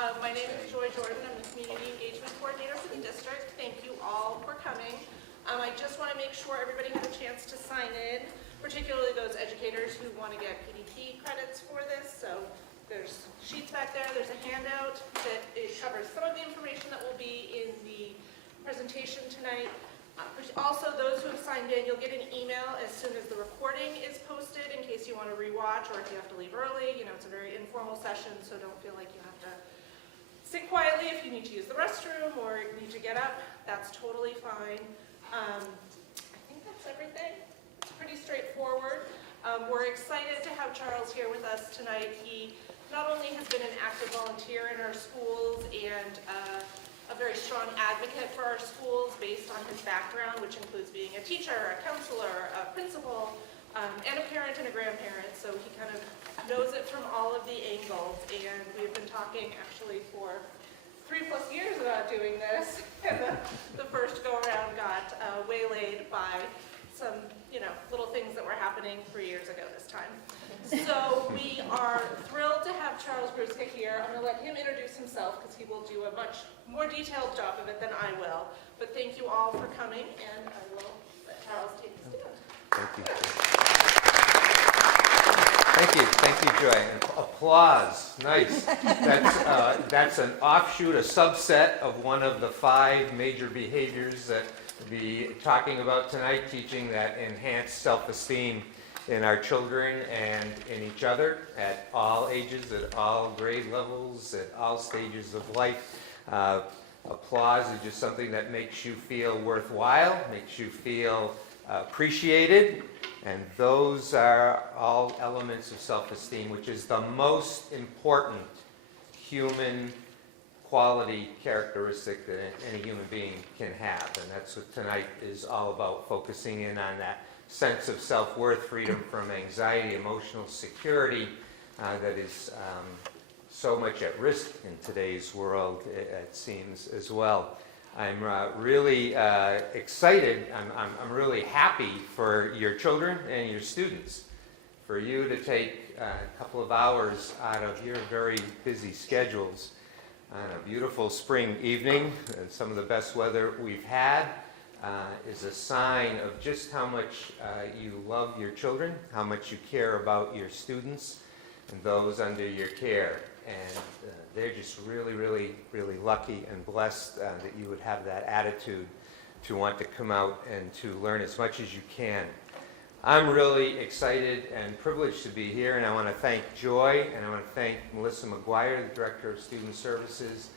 My name is Joy Jordan. I'm the Community Engagement Coordinator for the district. Thank you all for coming. I just want to make sure everybody had a chance to sign in, particularly those educators who want to get PDP credits for this. So there's sheets back there. There's a handout that it covers some of the information that will be in the presentation tonight. Also, those who have signed in, you'll get an email as soon as the recording is posted in case you want to rewatch or if you have to leave early. You know, it's a very informal session, so don't feel like you have to sit quietly. If you need to use the restroom or need to get up, that's totally fine. I think that's everything. It's pretty straightforward. We're excited to have Charles here with us tonight. He not only has been an active volunteer in our schools and a very strong advocate for our schools based on his background, which includes being a teacher, a counselor, a principal, and a parent and a grandparent. So he kind of knows it from all of the angles. And we've been talking actually for 3+ years about doing this. And the first go around got waylaid by some, little things that were happening 3 years ago this time. So we are thrilled to have Charles Gruszka here. I'm going to let him introduce himself because he will do a much more detailed job of it than I will. But thank you all for coming, and I will let Charles take the stand. Thank you. Thank you, Joy. Applause. Nice. That's an offshoot, a subset of one of the 5 major behaviors that we'll be talking about tonight, teaching that enhanced self-esteem in our children and in each other at all ages, at all grade levels, at all stages of life. Applause is just something that makes you feel worthwhile, makes you feel appreciated, and those are all elements of self-esteem, which is the most important human quality characteristic that any human being can have. And that's what tonight is all about, focusing in on that sense of self-worth, freedom from anxiety, emotional security that is so much at risk in today's world, it seems, as well. I'm really excited, I'm really happy for your children and your students, for you to take a couple of hours out of your very busy schedules on a beautiful spring evening, and some of the best weather we've had, is a sign of just how much you love your children, how much you care about your students and those under your care. And they're just really, really, really lucky and blessed that you would have that attitude to want to come out and to learn as much as you can. I'm really excited and privileged to be here, and I want to thank Joy and I want to thank Melissa McGuire, the Director of Student Services,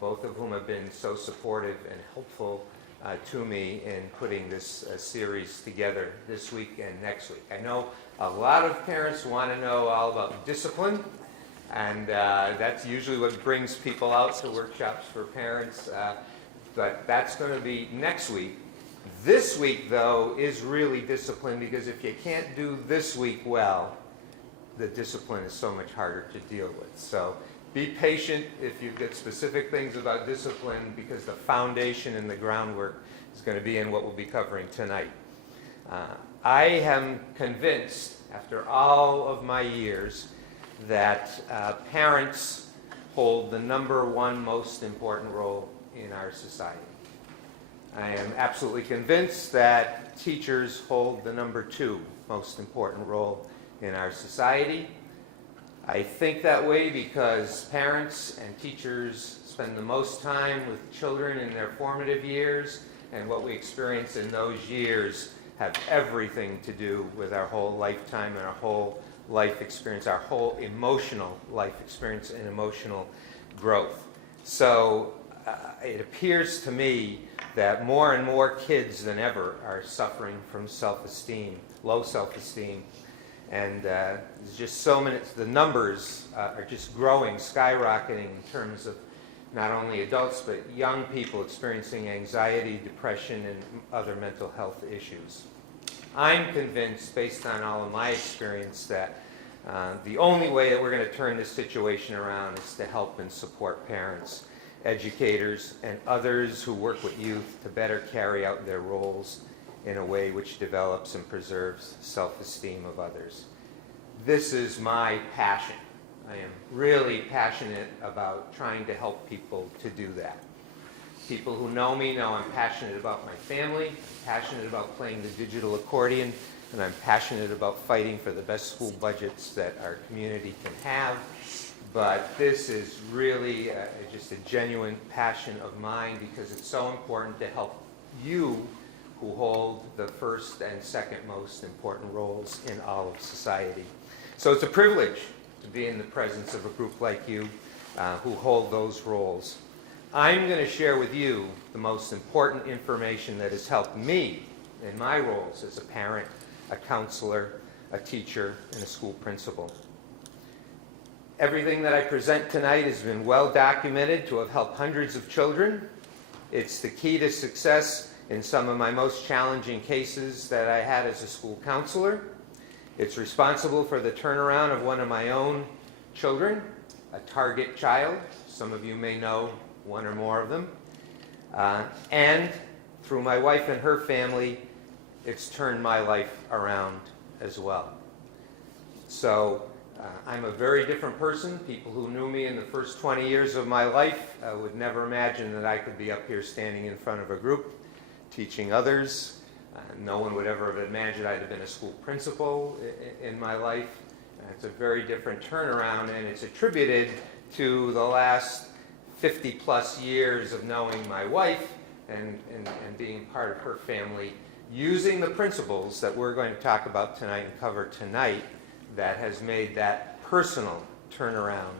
both of whom have been so supportive and helpful to me in putting this series together this week and next week. I know a lot of parents want to know all about discipline, and that's usually what brings people out to workshops for parents, but that's going to be next week. This week, though, is really discipline, because if you can't do this week well, the discipline is so much harder to deal with. So be patient if you've got specific things about discipline, because the foundation and the groundwork is going to be in what we'll be covering tonight. I am convinced, after all of my years, that parents hold the #1 most important role in our society. I am absolutely convinced that teachers hold the #2 most important role in our society. I think that way because parents and teachers spend the most time with children in their formative years, and what we experience in those years have everything to do with our whole lifetime and our whole life experience, our whole emotional life experience and emotional growth. So it appears to me that more and more kids than ever are suffering from self-esteem, low self-esteem. And there's just so many, the numbers are just growing, skyrocketing in terms of not only adults, but young people experiencing anxiety, depression, and other mental health issues. I'm convinced, based on all of my experience, that the only way that we're going to turn this situation around is to help and support parents, educators, and others who work with youth to better carry out their roles in a way which develops and preserves self-esteem of others. This is my passion. I am really passionate about trying to help people to do that. People who know me know I'm passionate about my family, I'm passionate about playing the digital accordion, and I'm passionate about fighting for the best school budgets that our community can have. But this is really just a genuine passion of mine because it's so important to help you who hold the first and second most important roles in all of society. So it's a privilege to be in the presence of a group like you who hold those roles. I'm going to share with you the most important information that has helped me in my roles as a parent, a counselor, a teacher, and a school principal. Everything that I present tonight has been well documented to have helped hundreds of children. It's the key to success in some of my most challenging cases that I had as a school counselor. It's responsible for the turnaround of one of my own children, a target child. Some of you may know one or more of them. And through my wife and her family, it's turned my life around as well. So I'm a very different person. People who knew me in the first 20 years of my life would never imagine that I could be up here standing in front of a group, teaching others. No one would ever have imagined I'd have been a school principal in my life. It's a very different turnaround, and it's attributed to the last 50 plus years of knowing my wife and being part of her family, using the principles that we're going to talk about tonight and cover tonight that has made that personal turnaround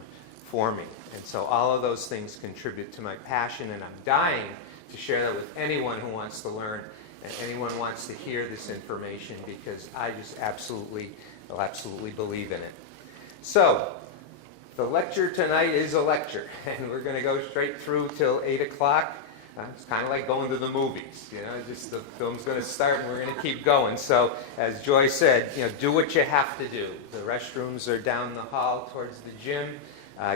for me. And so all of those things contribute to my passion, and I'm dying to share that with anyone who wants to learn and anyone who wants to hear this information, because I just absolutely believe in it. So the lecture tonight is a lecture, and we're going to go straight through till 8 o'clock. It's kind of like going to the movies, just the film's going to start and we're going to keep going. So as Joy said, do what you have to do. The restrooms are down the hall towards the gym.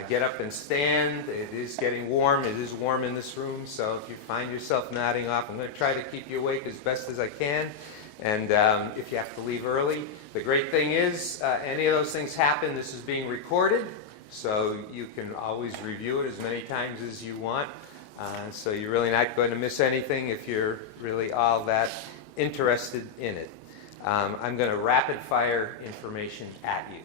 Get up and stand. It is getting warm. It is warm in this room, so if you find yourself nodding off, I'm going to try to keep you awake as best as I can. And if you have to leave early, the great thing is any of those things happen, this is being recorded, so you can always review it as many times as you want. So you're really not going to miss anything if you're really all that interested in it. I'm going to rapid fire information at you.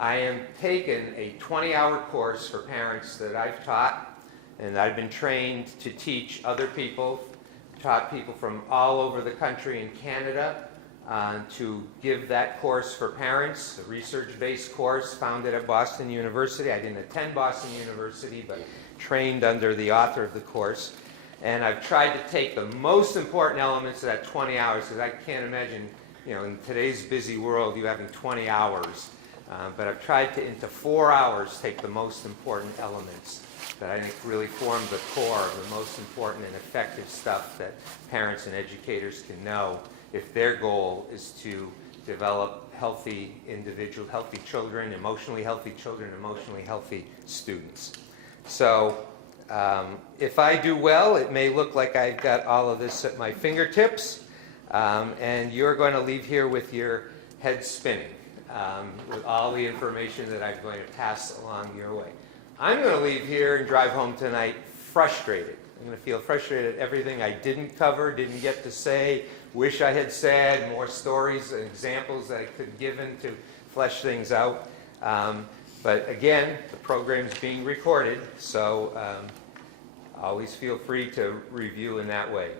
I am taking a 20-hour course for parents that I've taught, and I've been trained to teach other people, taught people from all over the country and Canada to give that course for parents, a research-based course founded at Boston University. I didn't attend Boston University, but trained under the author of the course. And I've tried to take the most important elements of that 20 hours, because I can't imagine, in today's busy world, you having 20 hours. But I've tried to, into 4 hours, take the most important elements that I think really form the core of the most important and effective stuff that parents and educators can know if their goal is to develop healthy individuals, healthy children, emotionally healthy students. So if I do well, it may look like I've got all of this at my fingertips, and you're going to leave here with your head spinning with all the information that I'm going to pass along your way. I'm going to leave here and drive home tonight frustrated. I'm going to feel frustrated at everything I didn't cover, didn't get to say, wish I had said, more stories and examples that I could have given to flesh things out. But again, the program's being recorded, so always feel free to review in that way.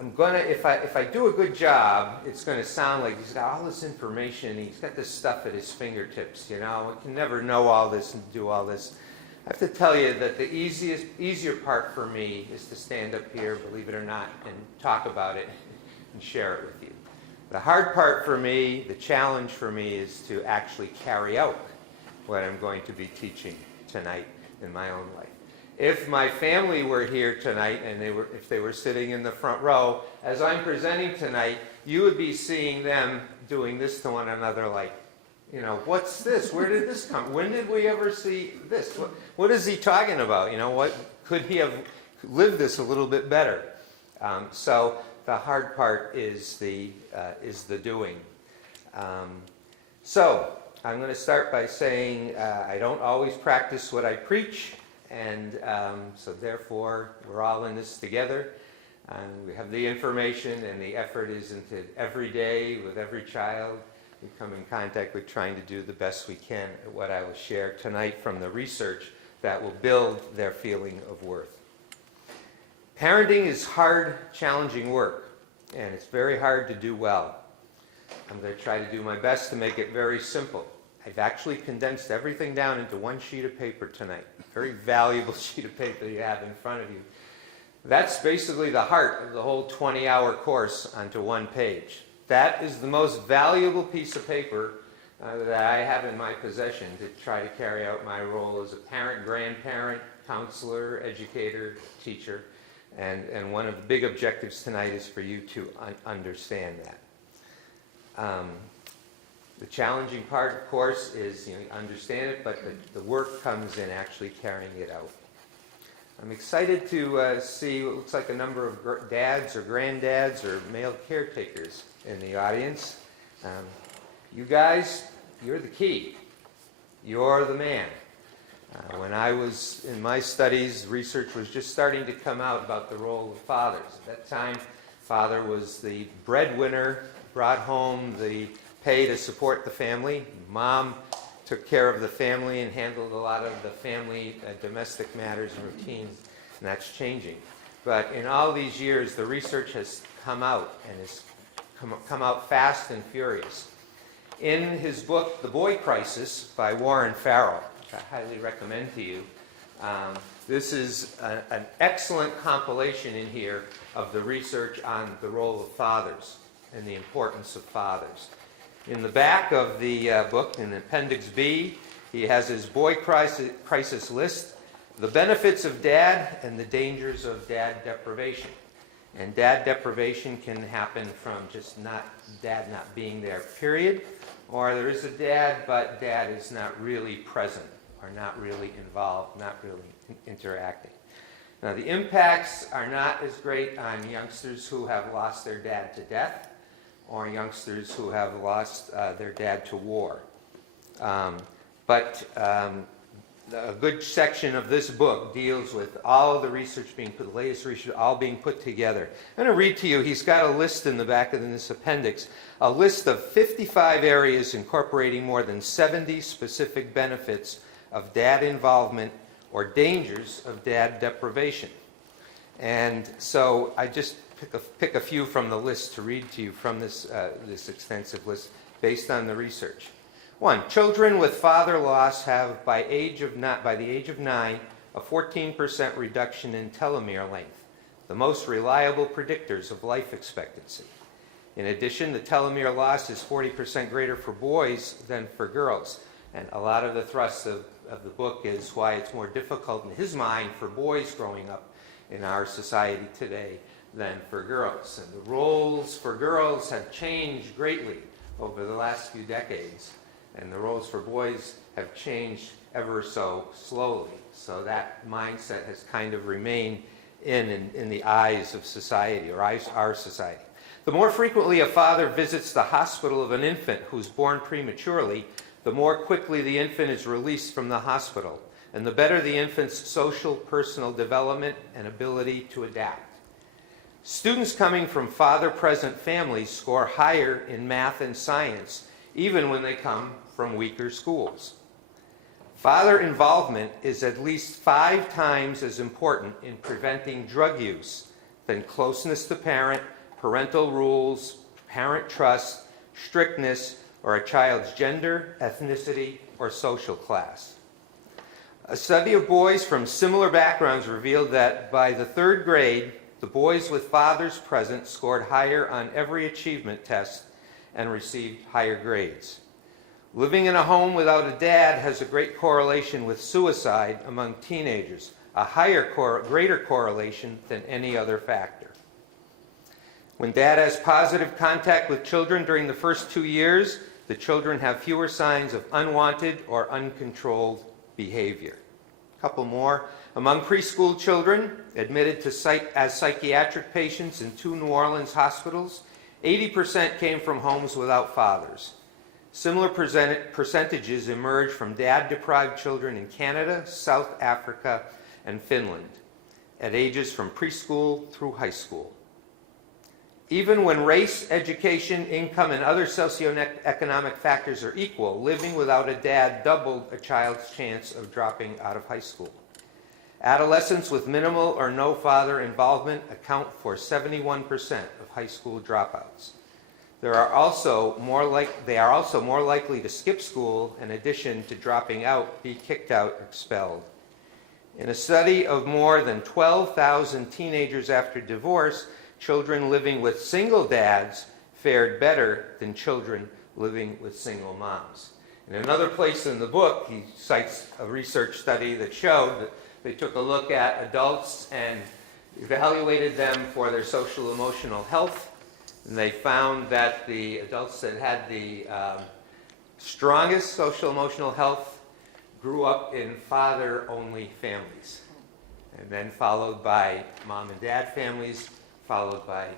I'm going to, if I do a good job, it's going to sound like he's got all this information, he's got this stuff at his fingertips, I can never know all this and do all this. I have to tell you that the easier part for me is to stand up here, believe it or not, and talk about it and share it with you. The hard part for me, the challenge for me, is to actually carry out what I'm going to be teaching tonight in my own life. If my family were here tonight and if they were sitting in the front row, as I'm presenting tonight, you would be seeing them doing this to one another like, what's this? Where did this come? When did we ever see this? What is he talking about? What could he have lived this a little bit better? So the hard part is the doing. So I'm going to start by saying I don't always practice what I preach, and so therefore we're all in this together. We have the information, and the effort is into every day with every child. We come in contact with trying to do the best we can at what I will share tonight from the research that will build their feeling of worth. Parenting is hard, challenging work, and it's very hard to do well. I'm going to try to do my best to make it very simple. I've actually condensed everything down into one sheet of paper tonight, a very valuable sheet of paper you have in front of you. That's basically the heart of the whole 20-hour course onto one page. That is the most valuable piece of paper that I have in my possession to try to carry out my role as a parent, grandparent, counselor, educator, teacher. And one of the big objectives tonight is for you to understand that. The challenging part, of course, is you understand it, but the work comes in actually carrying it out. I'm excited to see what looks like a number of dads or granddads or male caretakers in the audience. You guys, you're the key. You're the man. When I was in my studies, research was just starting to come out about the role of fathers. At that time, father was the breadwinner, brought home the pay to support the family. Mom took care of the family and handled a lot of the family domestic matters and routines, and that's changing. But in all these years, the research has come out, and has come out fast and furious. In his book, The Boy Crisis, by Warren Farrell, which I highly recommend to you, this is an excellent compilation in here of the research on the role of fathers and the importance of fathers. In the back of the book, in Appendix B, he has his boy crisis list, the benefits of dad and the dangers of dad deprivation. And dad deprivation can happen from just dad not being there, period, or there is a dad, but dad is not really present, or not really involved, not really interacting. Now, the impacts are not as great on youngsters who have lost their dad to death, or youngsters who have lost their dad to war. But a good section of this book deals with all of the research the latest research, all being put together. I'm going to read to you, he's got a list in the back of this appendix, a list of 55 areas incorporating more than 70 specific benefits of dad involvement or dangers of dad deprivation. And so I just pick a few from the list to read to you from this extensive list based on the research. 1, children with father loss have by the age of 9 a 14% reduction in telomere length, the most reliable predictors of life expectancy. In addition, the telomere loss is 40% greater for boys than for girls. And a lot of the thrust of the book is why it's more difficult in his mind for boys growing up in our society today than for girls. And the roles for girls have changed greatly over the last few decades, and the roles for boys have changed ever so slowly. So that mindset has kind of remained in the eyes of society, or our society. The more frequently a father visits the hospital of an infant who's born prematurely, the more quickly the infant is released from the hospital, and the better the infant's social, personal development and ability to adapt. Students coming from father-present families score higher in math and science, even when they come from weaker schools. Father involvement is at least 5 times as important in preventing drug use than closeness to parent, parental rules, parent trust, strictness, or a child's gender, ethnicity, or social class. A study of boys from similar backgrounds revealed that by the 3rd grade, the boys with fathers present scored higher on every achievement test and received higher grades. Living in a home without a dad has a great correlation with suicide among teenagers, a greater correlation than any other factor. When dad has positive contact with children during the first 2 years, the children have fewer signs of unwanted or uncontrolled behavior. A couple more. Among preschool children admitted as psychiatric patients in 2 New Orleans hospitals, 80% came from homes without fathers. Similar percentages emerged from dad-deprived children in Canada, South Africa, and Finland, at ages from preschool through high school. Even when race, education, income, and other socioeconomic factors are equal, living without a dad doubled a child's chance of dropping out of high school. Adolescents with minimal or no father involvement account for 71% of high school dropouts. They are also more likely to skip school, in addition to dropping out, be kicked out, expelled. In a study of more than 12,000 teenagers after divorce, children living with single dads fared better than children living with single moms. In another place in the book, he cites a research study that showed that they took a look at adults and evaluated them for their social emotional health. And they found that the adults that had the strongest social emotional health grew up in father-only families, and then followed by mom and dad families, followed by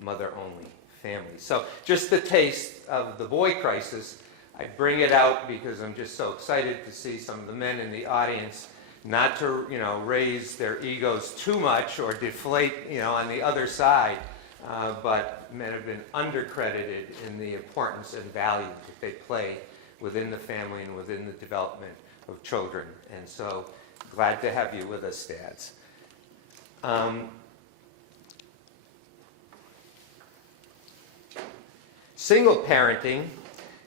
mother-only families. So just the taste of the boy crisis. I bring it out because I'm just so excited to see some of the men in the audience not to, raise their egos too much or deflate, on the other side. But men have been undercredited in the importance and value that they play within the family and within the development of children. And so glad to have you with us, dads. Single parenting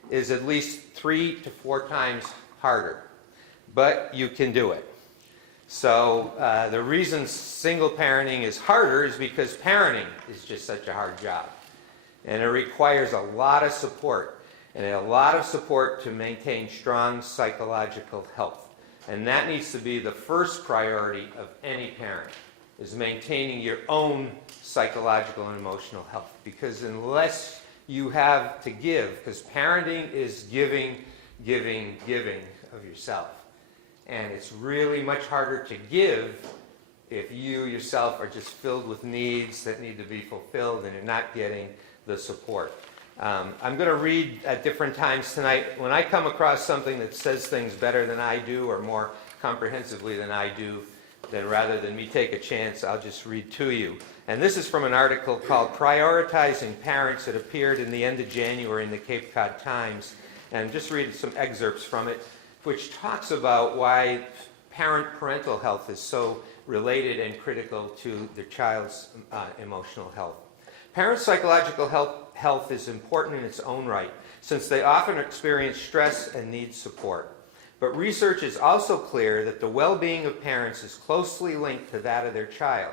is at least 3 to 4 times harder, but you can do it. So the reason single parenting is harder is because parenting is just such a hard job. And it requires a lot of support, and a lot of support to maintain strong psychological health. And that needs to be the first priority of any parent, is maintaining your own psychological and emotional health. Because unless you have to give, because parenting is giving of yourself. And it's really much harder to give if you yourself are just filled with needs that need to be fulfilled and you're not getting the support. I'm going to read at different times tonight. When I come across something that says things better than I do or more comprehensively than I do, then rather than me take a chance, I'll just read to you. And this is from an article called Prioritizing Parents that appeared in the end of January in the Cape Cod Times. And just read some excerpts from it, which talks about why parental health is so related and critical to the child's emotional health. Parents' psychological health is important in its own right, since they often experience stress and need support. But research is also clear that the well-being of parents is closely linked to that of their child.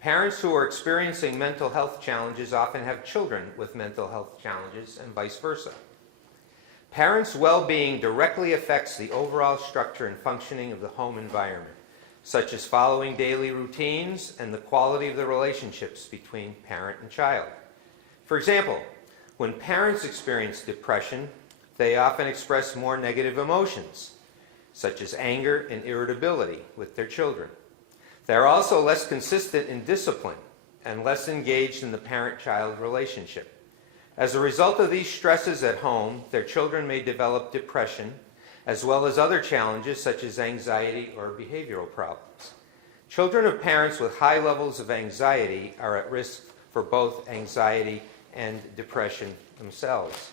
Parents who are experiencing mental health challenges often have children with mental health challenges, and vice versa. Parents' well-being directly affects the overall structure and functioning of the home environment, such as following daily routines and the quality of the relationships between parent and child. For example, when parents experience depression, they often express more negative emotions, such as anger and irritability with their children. They are also less consistent in discipline and less engaged in the parent-child relationship. As a result of these stresses at home, their children may develop depression, as well as other challenges such as anxiety or behavioral problems. Children of parents with high levels of anxiety are at risk for both anxiety and depression themselves.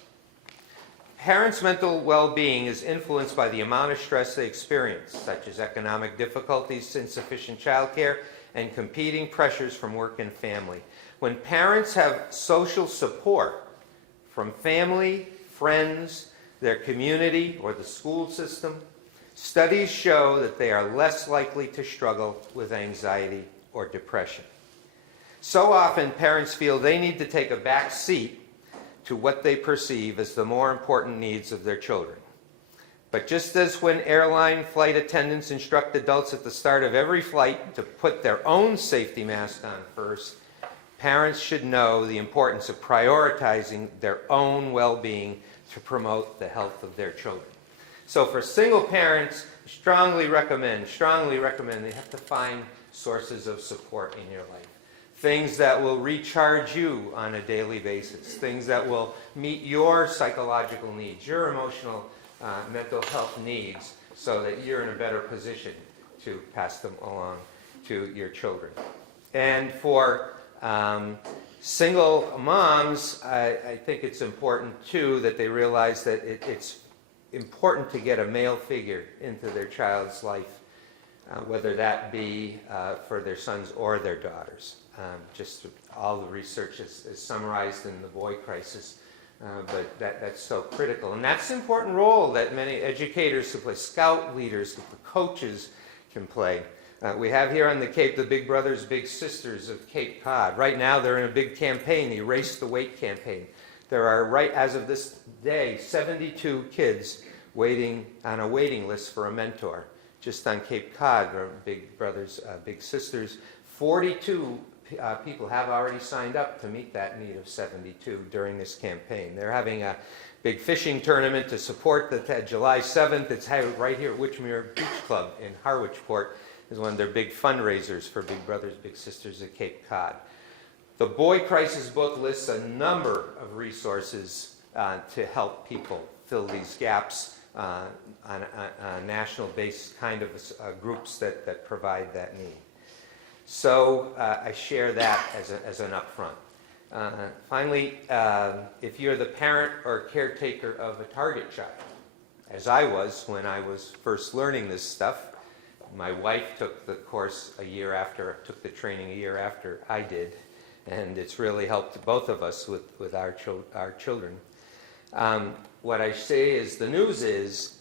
Parents' mental well-being is influenced by the amount of stress they experience, such as economic difficulties, insufficient childcare, and competing pressures from work and family. When parents have social support from family, friends, their community, or the school system, studies show that they are less likely to struggle with anxiety or depression. So often, parents feel they need to take a back seat to what they perceive as the more important needs of their children. But just as when airline flight attendants instruct adults at the start of every flight to put their own safety mask on first, parents should know the importance of prioritizing their own well-being to promote the health of their children. So for single parents, strongly recommend they have to find sources of support in your life. Things that will recharge you on a daily basis, things that will meet your psychological needs, your emotional, mental health needs, so that you're in a better position to pass them along to your children. And for single moms, I think it's important too that they realize that it's important to get a male figure into their child's life, whether that be for their sons or their daughters. Just all the research is summarized in the boy crisis, but that's so critical. And that's an important role that many educators who play, scout leaders, coaches can play. We have here on the Cape the Big Brothers, Big Sisters of Cape Cod. Right now they're in a big campaign, the Erase the Weight campaign. There are, right as of this day, 72 kids waiting on a waiting list for a mentor. Just on Cape Cod, or Big Brothers, Big Sisters, 42 people have already signed up to meet that need of 72 during this campaign. They're having a big fishing tournament to support that July 7th. It's held right here at Witchmere Beach Club in Harwichport. Is one of their big fundraisers for Big Brothers Big Sisters of Cape Cod. The Boy Crisis book lists a number of resources to help people fill these gaps on a national basis, kind of groups that provide that need. So I share that as an upfront. Finally, if you're the parent or caretaker of a target child, as I was when I was first learning this stuff, my wife took the course took the training a year after I did, and it's really helped both of us with our children. What I say is, the news is,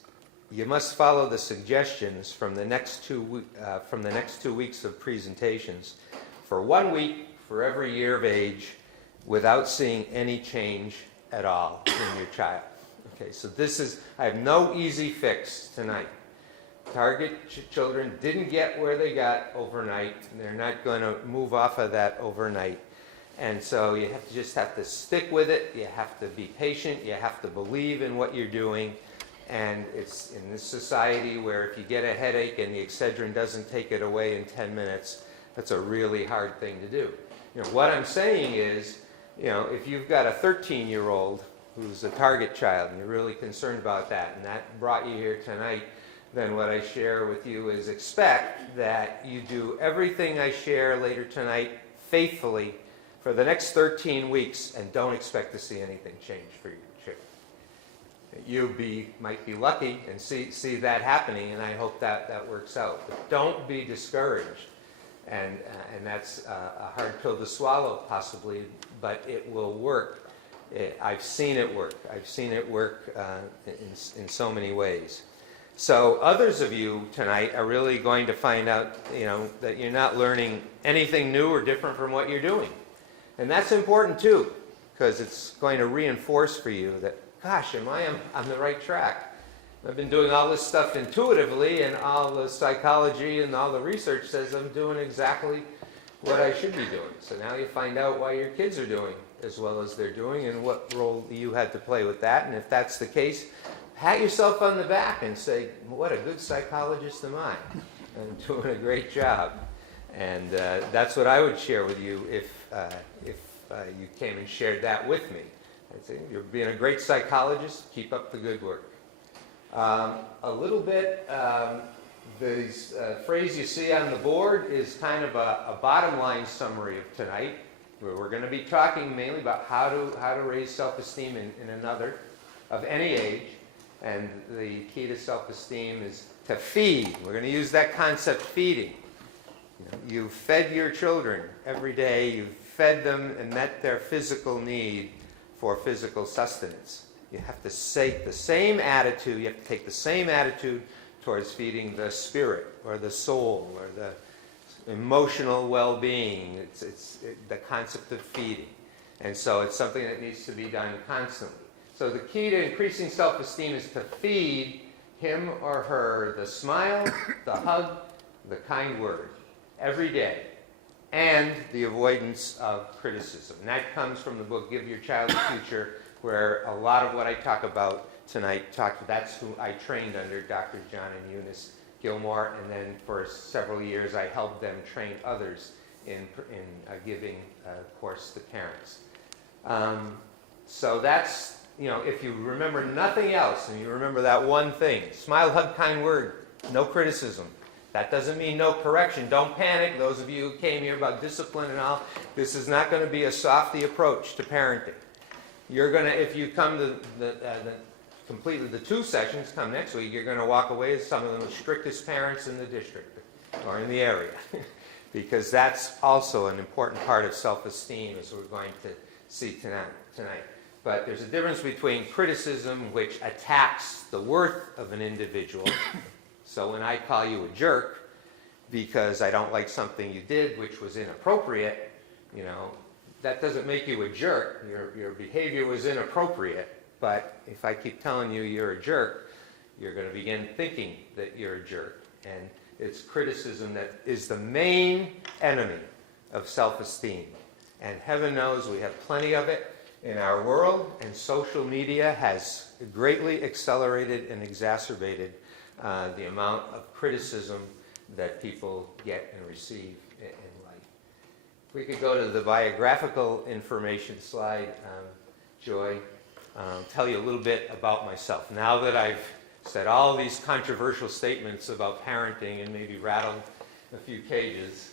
you must follow the suggestions from the next 2 weeks of presentations for 1 week for every year of age without seeing any change at all in your child. Okay, so I have no easy fix tonight. Target children didn't get where they got overnight, and they're not going to move off of that overnight. And so you just have to stick with it. You have to be patient. You have to believe in what you're doing. And it's in this society where if you get a headache and the Excedrin doesn't take it away in 10 minutes, that's a really hard thing to do. What I'm saying is, if you've got a 13-year-old who's a target child and you're really concerned about that, and that brought you here tonight, then what I share with you is expect that you do everything I share later tonight faithfully for the next 13 weeks, and don't expect to see anything change for your children. You might be lucky and see that happening, and I hope that works out. But don't be discouraged. And that's a hard pill to swallow, possibly, but it will work. I've seen it work. I've seen it work in so many ways. So others of you tonight are really going to find out, that you're not learning anything new or different from what you're doing. And that's important too, because it's going to reinforce for you that, gosh, am I on the right track? I've been doing all this stuff intuitively, and all the psychology and all the research says I'm doing exactly what I should be doing. So now you find out why your kids are doing as well as they're doing, and what role you had to play with that. And if that's the case, pat yourself on the back and say, what a good psychologist am I. I'm doing a great job. And that's what I would share with you if you came and shared that with me. I'd say, you're being a great psychologist, keep up the good work. A little bit, the phrase you see on the board is kind of a bottom line summary of tonight, where we're going to be talking mainly about how to raise self-esteem in another of any age. And the key to self-esteem is to feed. We're going to use that concept, feeding. You've fed your children every day. You've fed them and met their physical need for physical sustenance. You have to take the same attitude. You have to take the same attitude towards feeding the spirit or the soul or the emotional well-being. It's the concept of feeding. And so it's something that needs to be done constantly. So the key to increasing self-esteem is to feed him or her the smile, the hug, the kind word every day, and the avoidance of criticism. And that comes from the book Give Your Child a Future, where a lot of what I talk about tonight that's who I trained under, Dr. John and Eunice Gilmore, and then for several years I helped them train others in giving a course to parents. So that's, if you remember nothing else, and you remember that one thing, smile, hug, kind word, no criticism. That doesn't mean no correction. Don't panic, those of you who came here about discipline and all. This is not going to be a softy approach to parenting. You're going to, if you come to completed the 2 sessions, come next week, you're going to walk away as some of the strictest parents in the district or in the area. Because that's also an important part of self-esteem, as we're going to see tonight. But there's a difference between criticism, which attacks the worth of an individual. So when I call you a jerk because I don't like something you did which was inappropriate, that doesn't make you a jerk. Your behavior was inappropriate. But if I keep telling you you're a jerk, you're going to begin thinking that you're a jerk. And it's criticism that is the main enemy of self-esteem. And heaven knows we have plenty of it in our world, and social media has greatly accelerated and exacerbated the amount of criticism that people get and receive in life. If we could go to the biographical information slide, Joy, tell you a little bit about myself. Now that I've said all these controversial statements about parenting and maybe rattled a few cages,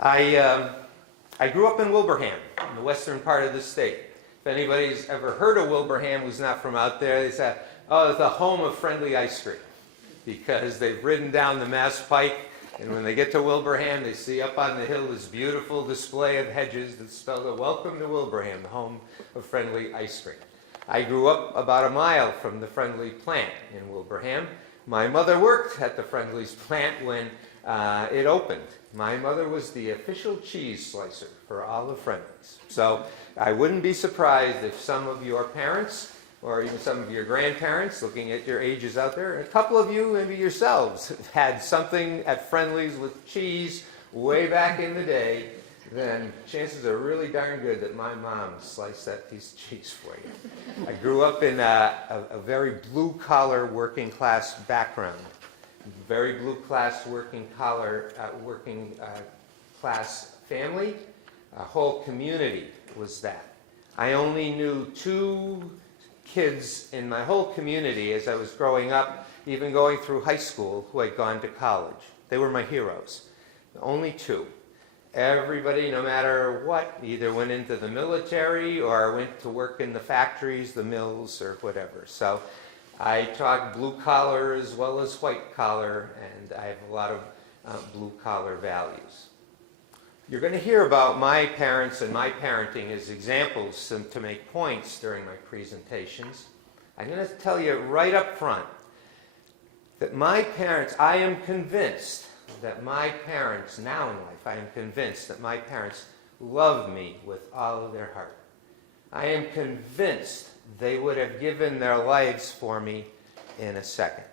I grew up in Wilbraham, in the western part of the state. If anybody's ever heard of Wilbraham who's not from out there, they say, oh, it's the home of friendly ice cream, because they've ridden down the Mass Pike, and when they get to Wilbraham, they see up on the hill this beautiful display of hedges that spell welcome to Wilbraham, the home of friendly ice cream. I grew up about a mile from the Friendly plant in Wilbraham. My mother worked at the Friendly's plant when it opened. My mother was the official cheese slicer for all the Friendlies. So I wouldn't be surprised if some of your parents, or even some of your grandparents, looking at your ages out there, a couple of you, maybe yourselves, had something at Friendly's with cheese way back in the day, then chances are really darn good that my mom sliced that piece of cheese for you. I grew up in a very blue-collar working class background. Very blue-class working class family. A whole community was that. I only knew 2 kids in my whole community as I was growing up, even going through high school, who had gone to college. They were my heroes. Only 2. Everybody, no matter what, either went into the military or went to work in the factories, the mills, or whatever. So I talk blue collar as well as white collar, and I have a lot of blue collar values. You're going to hear about my parents and my parenting as examples to make points during my presentations. I'm going to tell you right up front that my parents, I am convinced that my parents, now in life, I am convinced that my parents love me with all of their heart. I am convinced they would have given their lives for me in a second.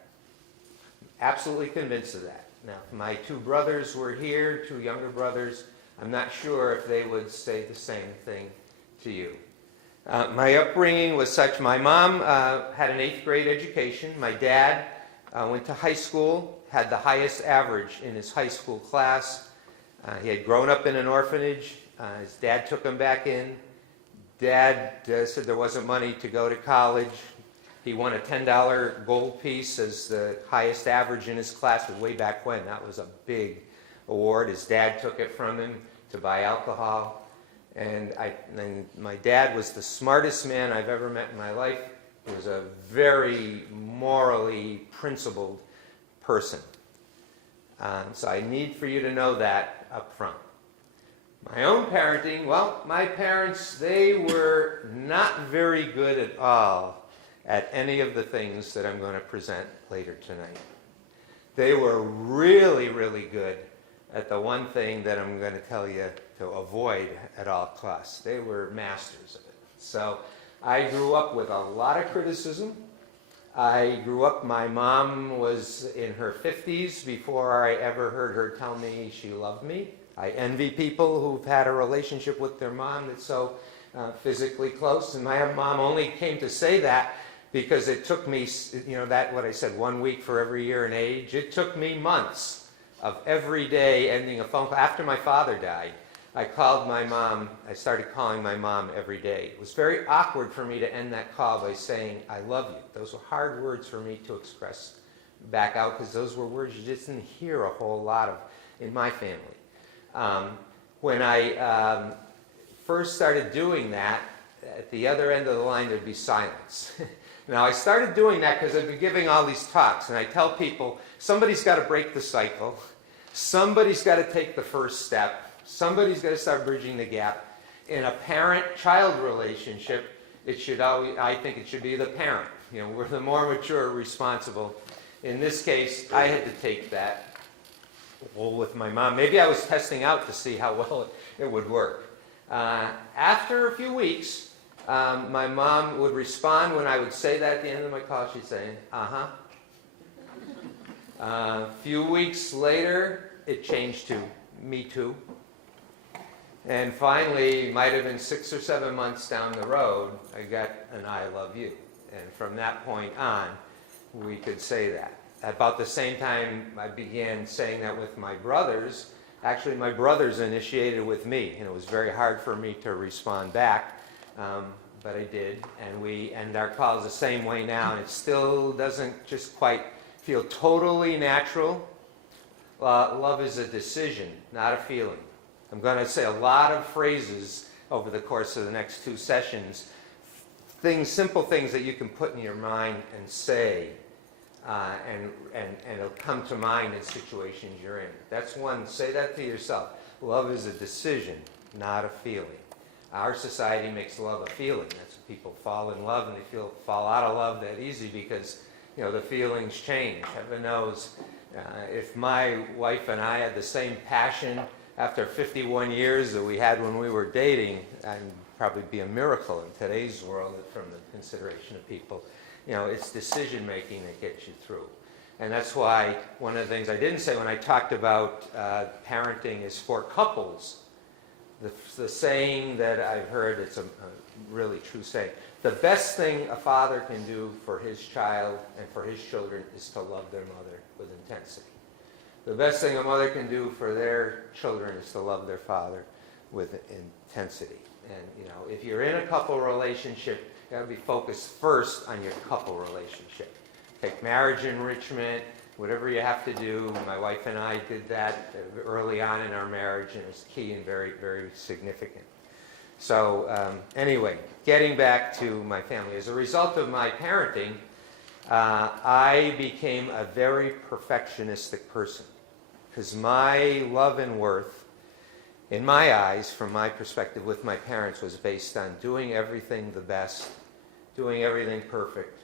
Absolutely convinced of that. Now, if my 2 brothers were here, 2 younger brothers, I'm not sure if they would say the same thing to you. My upbringing was such. My mom had an 8th grade education. My dad went to high school, had the highest average in his high school class. He had grown up in an orphanage. His dad took him back in. Dad said there wasn't money to go to college. He won a $10 gold piece as the highest average in his class. But way back when, that was a big award. His dad took it from him to buy alcohol. And my dad was the smartest man I've ever met in my life. He was a very morally principled person. So I need for you to know that up front. My own parenting, well, my parents, they were not very good at all at any of the things that I'm going to present later tonight. They were really, really good at the one thing that I'm going to tell you to avoid at all costs. They were masters of it. So I grew up with a lot of criticism. I grew up, my mom was in her 50s before I ever heard her tell me she loved me. I envy people who've had a relationship with their mom that's so physically close. And my mom only came to say that because it took me, that what I said, 1 week for every year and age. It took me months of every day ending a phone call. After my father died, I called my mom. I started calling my mom every day. It was very awkward for me to end that call by saying, I love you. Those were hard words for me to express back out, because those were words you just didn't hear a whole lot of in my family. When I first started doing that, at the other end of the line there'd be silence. Now I started doing that because I've been giving all these talks, and I tell people, somebody's got to break the cycle, somebody's got to take the first step, somebody's got to start bridging the gap. In a parent-child relationship, I think it should be the parent. We're the more mature, responsible. In this case, I had to take that role with my mom. Maybe I was testing out to see how well it would work. After a few weeks, my mom would respond when I would say that at the end of my call. She'd say, uh-huh. A few weeks later, it changed to me too. And finally, might have been 6 or 7 months down the road, I got an I love you. And from that point on, we could say that. About the same time I began saying that with my brothers, actually my brothers initiated with me, and it was very hard for me to respond back, but I did, and we end our calls the same way now, and it still doesn't just quite feel totally natural. Love is a decision, not a feeling. I'm going to say a lot of phrases over the course of the next 2 sessions, simple things that you can put in your mind and say, and it'll come to mind in situations you're in. That's one. Say that to yourself. Love is a decision, not a feeling. Our society makes love a feeling. That's when people fall in love, and they fall out of love that easy because the feelings change. Heaven knows, if my wife and I had the same passion after 51 years that we had when we were dating, that'd probably be a miracle in today's world from the consideration of people. It's decision making that gets you through. And that's why one of the things I didn't say when I talked about parenting is for couples. The saying that I've heard, it's a really true saying, the best thing a father can do for his child and for his children is to love their mother with intensity. The best thing a mother can do for their children is to love their father with intensity. And if you're in a couple relationship, you got to be focused first on your couple relationship. Take marriage enrichment, whatever you have to do. My wife and I did that early on in our marriage, and it was key and very, very significant. So anyway, getting back to my family. As a result of my parenting, I became a very perfectionistic person, because my love and worth, in my eyes, from my perspective with my parents, was based on doing everything the best, doing everything perfect,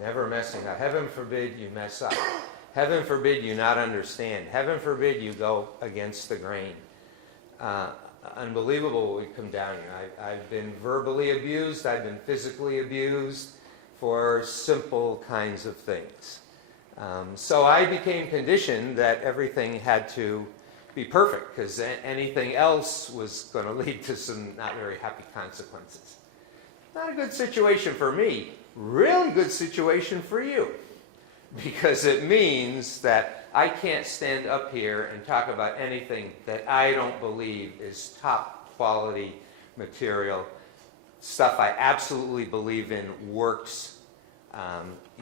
never messing up. Heaven forbid you mess up. Heaven forbid you not understand. Heaven forbid you go against the grain. Unbelievable what we come down here. I've been verbally abused. I've been physically abused for simple kinds of things. So I became conditioned that everything had to be perfect, because anything else was going to lead to some not very happy consequences. Not a good situation for me. Really good situation for you, because it means that I can't stand up here and talk about anything that I don't believe is top quality material, stuff I absolutely believe in works.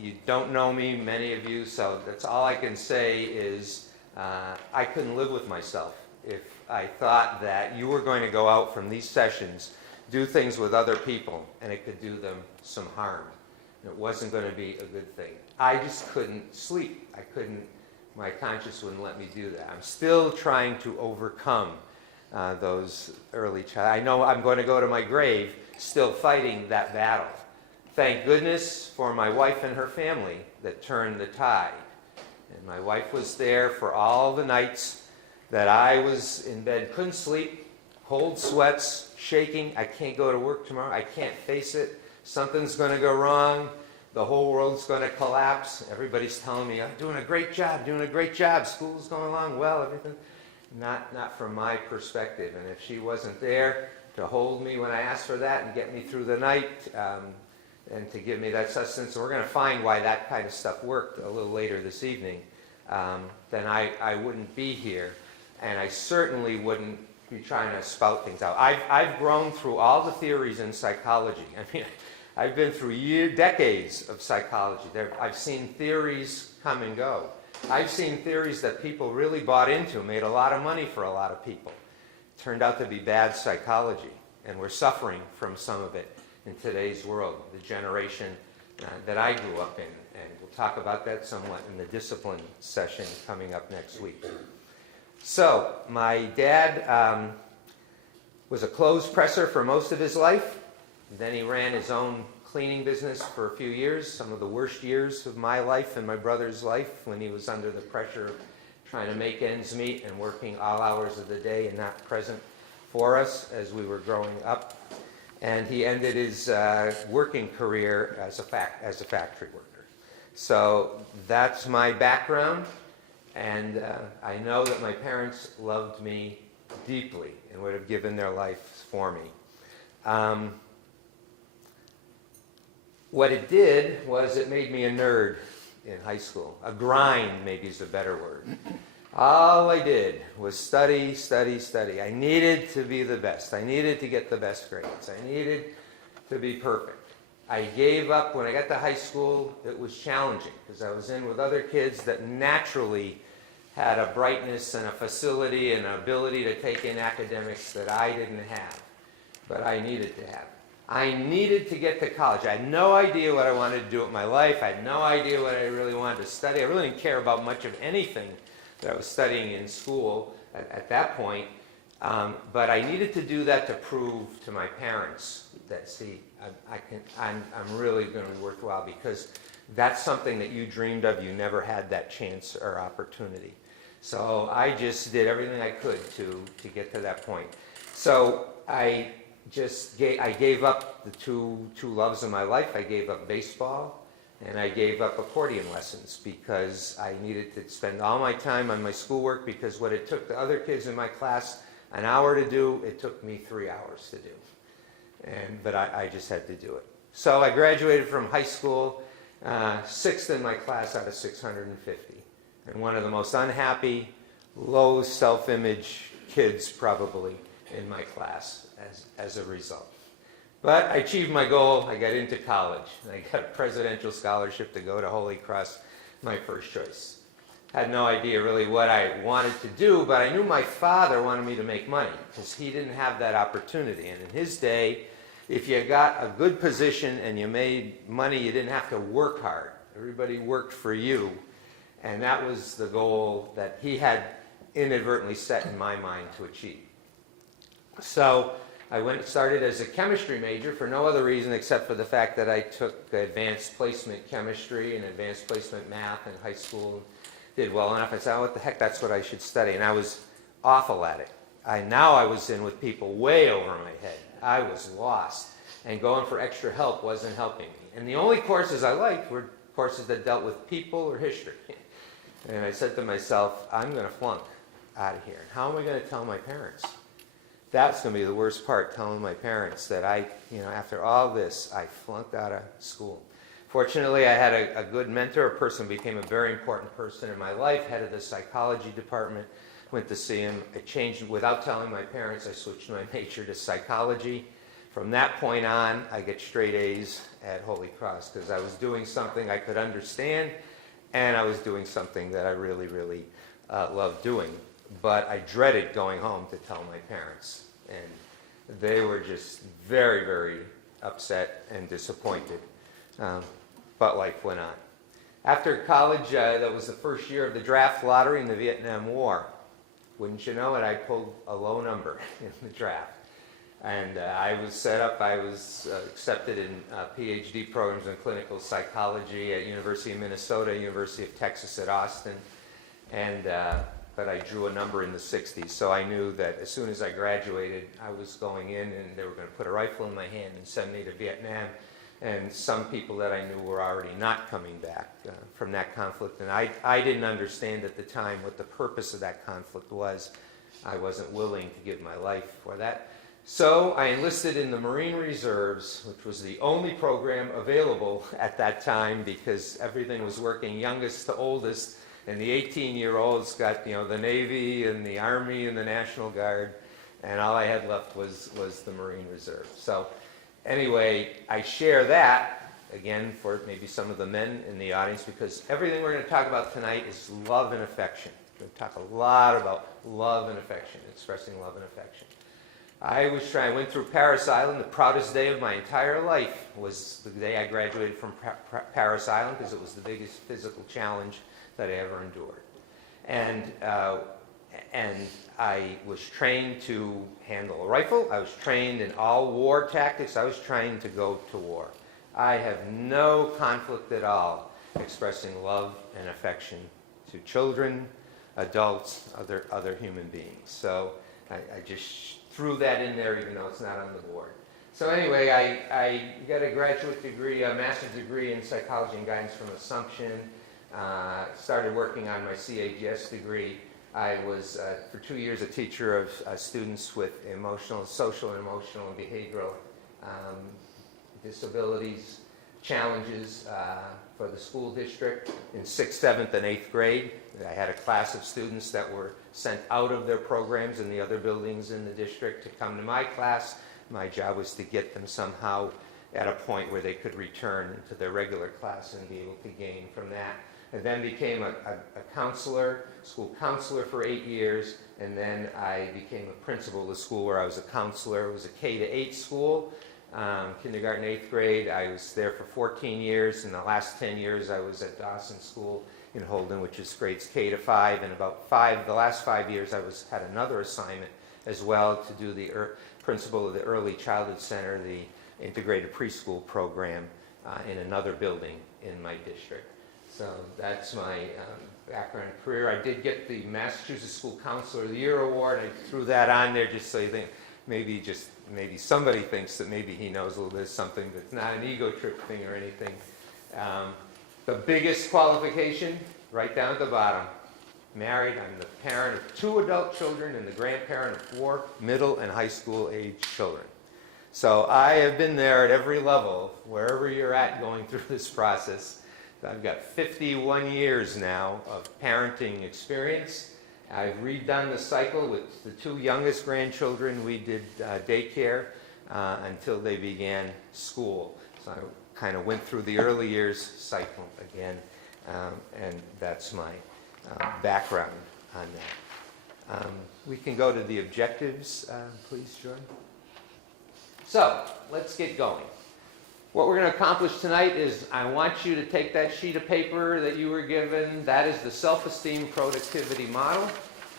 You don't know me, many of you, so that's all I can say is I couldn't live with myself if I thought that you were going to go out from these sessions, do things with other people, and it could do them some harm. It wasn't going to be a good thing. I just couldn't sleep. My conscience wouldn't let me do that. I'm still trying to overcome those early I know I'm going to go to my grave still fighting that battle. Thank goodness for my wife and her family that turned the tide. And my wife was there for all the nights that I was in bed, couldn't sleep, cold sweats, shaking. I can't go to work tomorrow. I can't face it. Something's going to go wrong. The whole world's going to collapse. Everybody's telling me, I'm doing a great job, school's going along well, everything. Not from my perspective. And if she wasn't there to hold me when I asked for that and get me through the night, and to give me that sustenance. We're going to find why that kind of stuff worked a little later this evening. Then I wouldn't be here, and I certainly wouldn't be trying to spout things out. I've grown through all the theories in psychology. I mean, I've been through decades of psychology. I've seen theories come and go. I've seen theories that people really bought into, made a lot of money for a lot of people. Turned out to be bad psychology, and we're suffering from some of it in today's world, the generation that I grew up in. And we'll talk about that somewhat in the discipline session coming up next week. So, my dad was a clothes presser for most of his life. Then he ran his own cleaning business for a few years, some of the worst years of my life and my brother's life, when he was under the pressure of trying to make ends meet and working all hours of the day and not present for us as we were growing up. And he ended his working career as a factory worker. So that's my background, and I know that my parents loved me deeply and would have given their lives for me. What it did was it made me a nerd in high school. A grind, maybe is a better word. All I did was study, study, study. I needed to be the best. I needed to get the best grades. I needed to be perfect. I gave up when I got to high school. It was challenging because I was in with other kids that naturally had a brightness and a facility and an ability to take in academics that I didn't have, but I needed to have. I needed to get to college. I had no idea what I wanted to do with my life. I had no idea what I really wanted to study. I really didn't care about much of anything that I was studying in school at that point. But I needed to do that to prove to my parents that, see, I'm really going to be worthwhile, because that's something that you dreamed of. You never had that chance or opportunity. So I just did everything I could to get to that point. So I gave up the two loves of my life. I gave up baseball, and I gave up accordion lessons because I needed to spend all my time on my schoolwork, because what it took the other kids in my class an hour to do, it took me 3 hours to do. But I just had to do it. So I graduated from high school, 6th in my class out of 650. And one of the most unhappy, low self-image kids probably in my class as a result. But I achieved my goal. I got into college. I got a presidential scholarship to go to Holy Cross, my first choice. Had no idea really what I wanted to do, but I knew my father wanted me to make money because he didn't have that opportunity. And in his day, if you got a good position and you made money, you didn't have to work hard. Everybody worked for you. And that was the goal that he had inadvertently set in my mind to achieve. So I started as a chemistry major for no other reason except for the fact that I took advanced placement chemistry and advanced placement math in high school. Did well enough. I said, oh, what the heck, that's what I should study. And I was awful at it. Now I was in with people way over my head. I was lost. And going for extra help wasn't helping me. And the only courses I liked were courses that dealt with people or history. And I said to myself, I'm going to flunk out of here. And how am I going to tell my parents? That's going to be the worst part, telling my parents that after all this, I flunked out of school. Fortunately, I had a good mentor, a person who became a very important person in my life, head of the psychology department. Went to see him. I changed, without telling my parents, I switched my major to psychology. From that point on, I get straight A's at Holy Cross because I was doing something I could understand, and I was doing something that I really, really loved doing. But I dreaded going home to tell my parents, and they were just very, very upset and disappointed. But life went on. After college, that was the first year of the draft lottery in the Vietnam War. Wouldn't you know it, I pulled a low number in the draft. And I was set up, I was accepted in PhD programs in clinical psychology at University of Minnesota, University of Texas at Austin. But I drew a number in the 60s, so I knew that as soon as I graduated, I was going in and they were going to put a rifle in my hand and send me to Vietnam. And some people that I knew were already not coming back from that conflict. And I didn't understand at the time what the purpose of that conflict was. I wasn't willing to give my life for that. So I enlisted in the Marine Reserves, which was the only program available at that time because everything was working youngest to oldest, and the 18-year-olds got, the Navy and the Army and the National Guard, and all I had left was the Marine Reserve. So anyway, I share that, again, for maybe some of the men in the audience, because everything we're going to talk about tonight is love and affection. We're going to talk a lot about love and affection, expressing love and affection. I went through Parris Island. The proudest day of my entire life was the day I graduated from Parris Island, because it was the biggest physical challenge that I ever endured. And I was trained to handle a rifle. I was trained in all war tactics. I was trained to go to war. I have no conflict at all expressing love and affection to children, adults, other human beings. So I just threw that in there, even though it's not on the board. So anyway, I got a graduate degree, a master's degree in psychology and guidance from Assumption. Started working on my CAGS degree. I was, for 2 years, a teacher of students with social and emotional and behavioral disabilities, challenges for the school district in 6th, 7th, and 8th grade. I had a class of students that were sent out of their programs in the other buildings in the district to come to my class. My job was to get them somehow at a point where they could return to their regular class and be able to gain from that. I then became a counselor, school counselor for 8 years, and then I became a principal of the school where I was a counselor. It was a K-8 school, kindergarten, 8th grade. I was there for 14 years. In the last 10 years, I was at Dawson School in Holden, which is grades K-5, and the last 5 years I had another assignment as well to do the principal of the Early Childhood Center, the integrated preschool program in another building in my district. So that's my background and career. I did get the Massachusetts School Counselor of the Year award. I threw that on there just so you think, maybe somebody thinks that maybe he knows a little bit of something, but it's not an ego trip thing or anything. The biggest qualification, right down at the bottom, married. I'm the parent of 2 adult children and the grandparent of 4 middle and high school age children. So I have been there at every level, wherever you're at going through this process. I've got 51 years now of parenting experience. I've redone the cycle with the 2 youngest grandchildren. We did daycare until they began school. So I kind of went through the early years cycle again, and that's my background on that. We can go to the objectives, please, Joy. So let's get going. What we're going to accomplish tonight is I want you to take that sheet of paper that you were given. That is the Self-Esteem Productivity Model.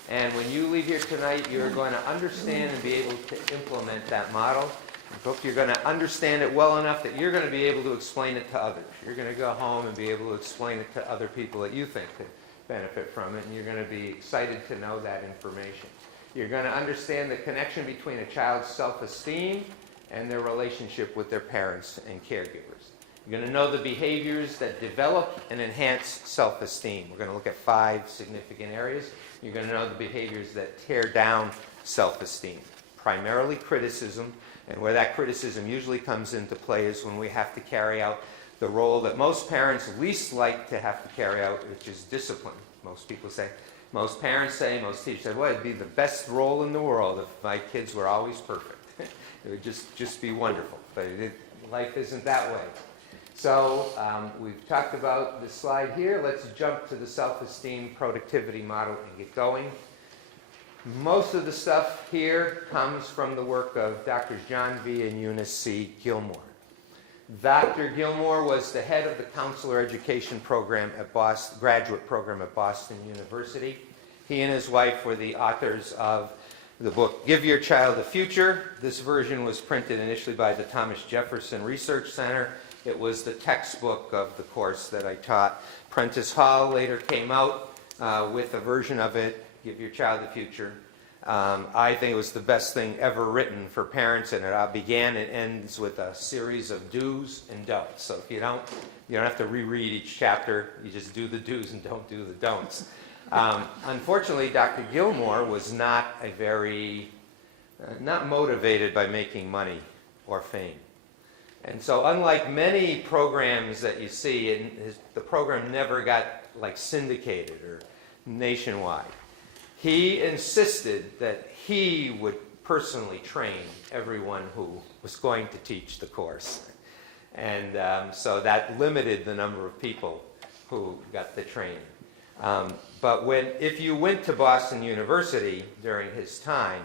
And when you leave here tonight, you're going to understand and be able to implement that model. I hope you're going to understand it well enough that you're going to be able to explain it to others. You're going to go home and be able to explain it to other people that you think could benefit from it, and you're going to be excited to know that information. You're going to understand the connection between a child's self-esteem and their relationship with their parents and caregivers. You're going to know the behaviors that develop and enhance self-esteem. We're going to look at 5 significant areas. You're going to know the behaviors that tear down self-esteem, primarily criticism, and where that criticism usually comes into play is when we have to carry out the role that most parents least like to have to carry out, which is discipline. Most parents say, most teachers say, well, it'd be the best role in the world if my kids were always perfect. It would just be wonderful, but life isn't that way. So we've talked about this slide here. Let's jump to the Self-Esteem Productivity Model and get going. Most of the stuff here comes from the work of Drs. John V. and Eunice C. Gilmore. Dr. Gilmore was the head of the counselor education program at graduate program at Boston University. He and his wife were the authors of the book, Give Your Child a Future. This version was printed initially by the Thomas Jefferson Research Center. It was the textbook of the course that I taught. Prentice Hall later came out with a version of it, Give Your Child a Future. I think it was the best thing ever written for parents, and it began and ends with a series of do's and don'ts. So if you don't have to reread each chapter. You just do the do's and don't do the don'ts. Unfortunately, Dr. Gilmore was not a very not motivated by making money or fame. And so unlike many programs that you see, the program never got like syndicated or nationwide. He insisted that he would personally train everyone who was going to teach the course. And so that limited the number of people who got the training. But if you went to Boston University during his time,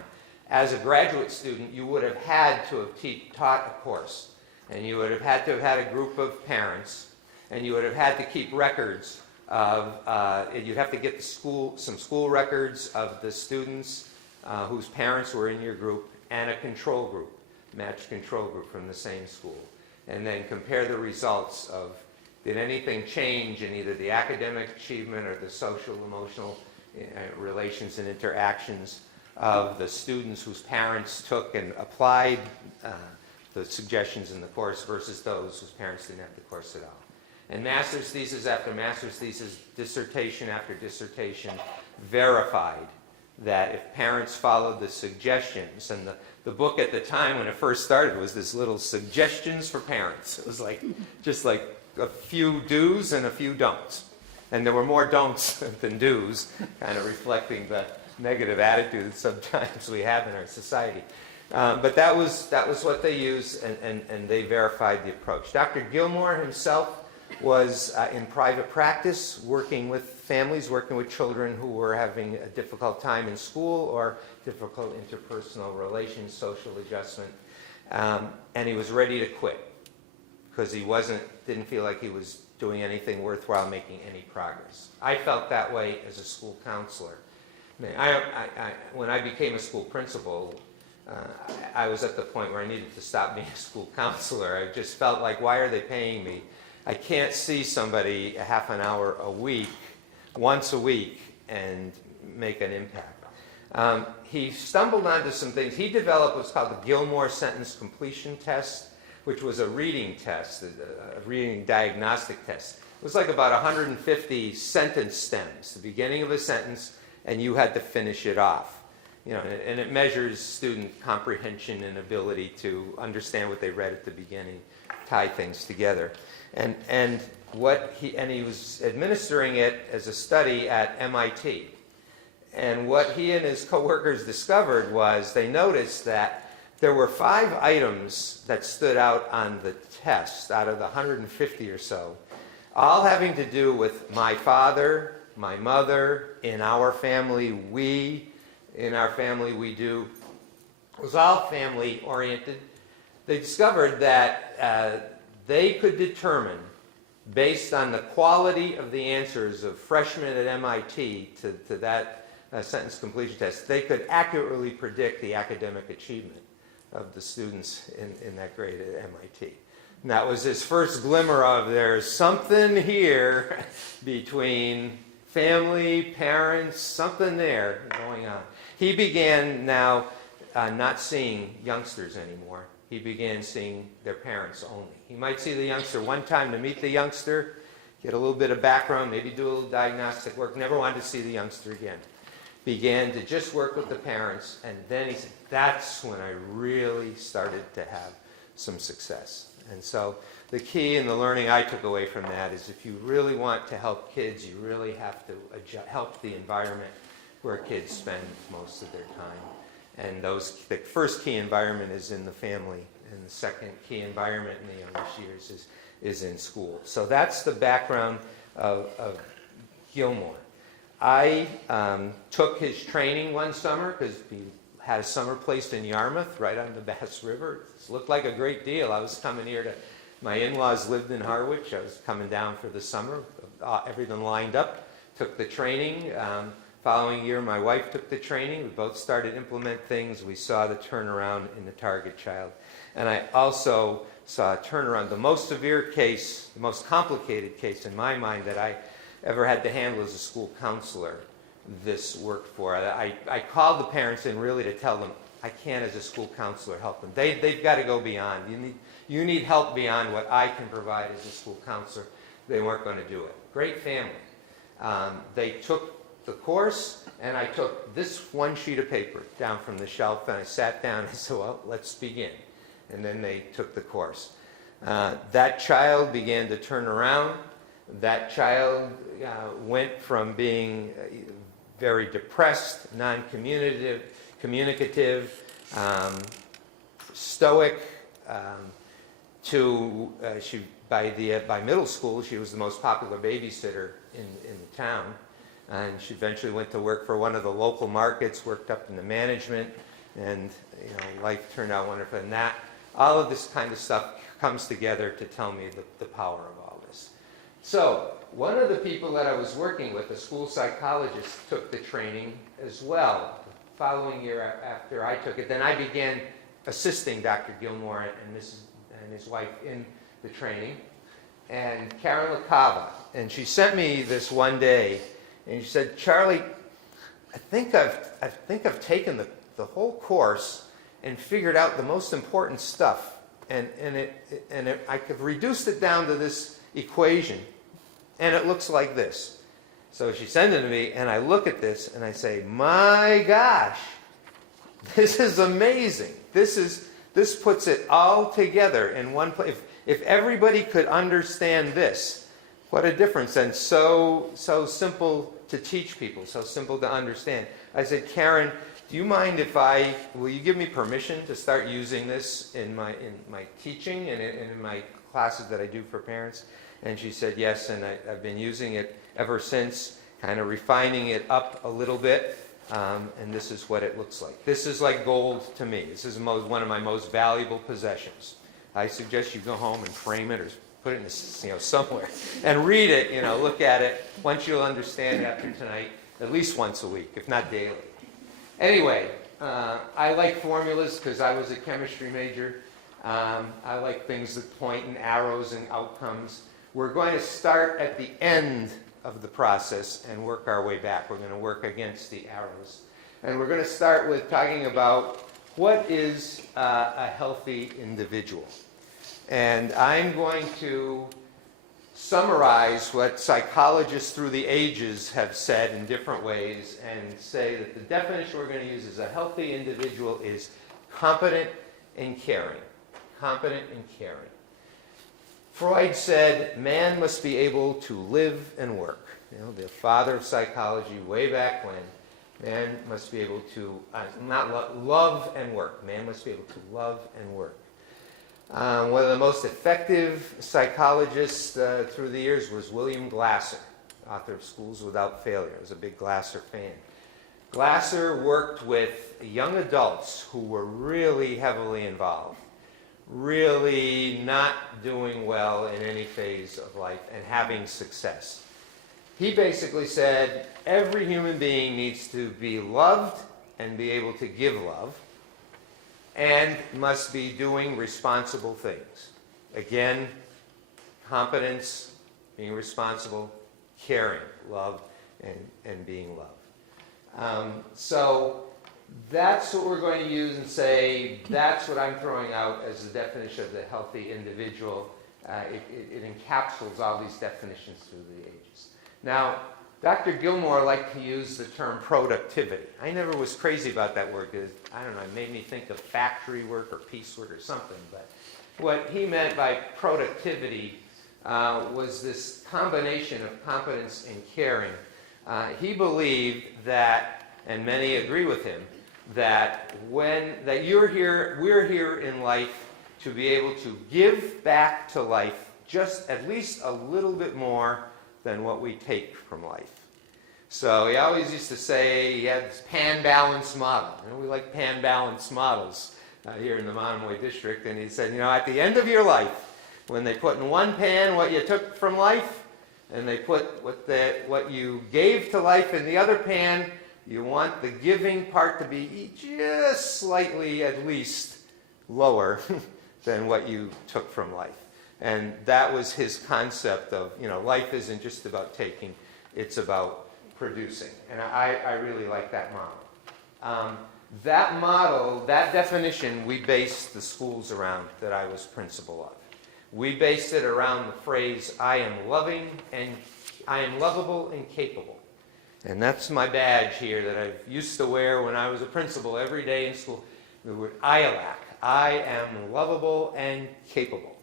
as a graduate student, you would have had to have taught a course. And you would have had to have had a group of parents, and you would have had to keep records of, you'd have to get some school records of the students whose parents were in your group, and a control group, matched control group from the same school. And then compare the results of, did anything change in either the academic achievement or the social, emotional relations and interactions of the students whose parents took and applied the suggestions in the course versus those whose parents didn't have the course at all. And master's thesis after master's thesis, dissertation after dissertation verified that if parents followed the suggestions, and the book at the time when it first started was this little suggestions for parents. It was like just like a few do's and a few don'ts. And there were more don'ts than do's, kind of reflecting the negative attitude that sometimes we have in our society. But that was what they used, and they verified the approach. Dr. Gilmore himself was in private practice, working with families, working with children who were having a difficult time in school or difficult interpersonal relations, social adjustment. And he was ready to quit because he didn't feel like he was doing anything worthwhile, making any progress. I felt that way as a school counselor. When I became a school principal, I was at the point where I needed to stop being a school counselor. I just felt like, why are they paying me? I can't see somebody a half an hour a week, once a week, and make an impact. He stumbled onto some things. He developed what's called the Gilmore sentence completion test, which was a reading test, a reading diagnostic test. It was like about 150 sentence stems, the beginning of a sentence, and you had to finish it off. You know, and it measures student comprehension and ability to understand what they read at the beginning, tie things together. And he was administering it as a study at MIT. And what he and his coworkers discovered was they noticed that there were 5 items that stood out on the test out of the 150 or so, all having to do with my father, my mother, in our family, in our family we do. It was all family oriented. They discovered that they could determine, based on the quality of the answers of freshmen at MIT to that sentence completion test, they could accurately predict the academic achievement of the students in that grade at MIT. And that was his first glimmer of there's something here between family, parents, something there going on. He began now not seeing youngsters anymore. He began seeing their parents only. He might see the youngster one time to meet the youngster, get a little bit of background, maybe do a little diagnostic work, never wanted to see the youngster again. Began to just work with the parents, and then he said, that's when I really started to have some success. And so the key in the learning I took away from that is if you really want to help kids, you really have to help the environment where kids spend most of their time. And the first key environment is in the family, and the second key environment in the youngest years is in school. So that's the background of Gilmore. I took his training one summer because he had a summer place in Yarmouth, right on the Bass River. It looked like a great deal. I was coming here my in-laws lived in Harwich. I was coming down for the summer, everything lined up, took the training. Following year, my wife took the training. We both started to implement things. We saw the turnaround in the target child. And I also saw a turnaround. The most severe case, the most complicated case in my mind that I ever had to handle as a school counselor, this worked for. I called the parents in really to tell them, I can't as a school counselor help them. They've got to go beyond. You need help beyond what I can provide as a school counselor. They weren't going to do it. Great family. They took the course, and I took this one sheet of paper down from the shelf, and I sat down and I said, well, let's begin. And then they took the course. That child began to turn around. That child went from being very depressed, non-communicative, stoic, to by middle school she was the most popular babysitter in the town, and she eventually went to work for one of the local markets, worked up in the management, and life turned out wonderful. And that all of this kind of stuff comes together to tell me the power of all this. So one of the people that I was working with, a school psychologist, took the training as well. The following year after I took it, then I began assisting Dr. Gilmore and his wife in the training, and Karen LaCava. And she sent me this one day, and she said, Charlie, I think I've taken the whole course and figured out the most important stuff, and I could reduce it down to this equation, and it looks like this. So she sent it to me, and I look at this, and I say, my gosh, this is amazing. This puts it all together in one place. If everybody could understand this, what a difference, and so simple to teach people, so simple to understand. I said, Karen, do you mind will you give me permission to start using this in my teaching and in my classes that I do for parents? And she said yes, and I've been using it ever since, kind of refining it up a little bit, and this is what it looks like. This is like gold to me. This is one of my most valuable possessions. I suggest you go home and frame it or put it in somewhere and read it, look at it. Once you'll understand after tonight, at least once a week, if not daily. Anyway, I like formulas because I was a chemistry major. I like things that point in arrows and outcomes. We're going to start at the end of the process and work our way back. We're going to work against the arrows. And we're going to start with talking about what is a healthy individual. And I'm going to summarize what psychologists through the ages have said in different ways and say that the definition we're going to use as a healthy individual is competent and caring. Competent and caring. Freud said man must be able to live and work. The father of psychology way back when. Man must be able to, love and work. Man must be able to love and work. One of the most effective psychologists through the years was William Glasser, author of Schools Without Failure. I was a big Glasser fan. Glasser worked with young adults who were really heavily involved, really not doing well in any phase of life and having success. He basically said every human being needs to be loved and be able to give love, and must be doing responsible things. Again, competence, being responsible, caring, love, and being loved. So that's what we're going to use and say, that's what I'm throwing out as the definition of the healthy individual. It encapsulates all these definitions through the ages. Now, Dr. Gilmore liked to use the term productivity. I never was crazy about that word because, I don't know, it made me think of factory work or piecework or something. But what he meant by productivity was this combination of competence and caring. He believed that, and many agree with him, that we're here in life to be able to give back to life just at least a little bit more than what we take from life. So he always used to say he had this pan-balance model. We like pan-balance models here in the Monomoy district. And he said, at the end of your life, when they put in one pan what you took from life, and they put what you gave to life in the other pan, you want the giving part to be just slightly, at least, lower than what you took from life. And that was his concept of, life isn't just about taking, it's about producing. And I really like that model. That model, that definition, we based the schools around that I was principal of. We based it around the phrase, I am loving and I am lovable and capable. And that's my badge here that I used to wear when I was a principal every day in school. The word IALAC. I am lovable and capable.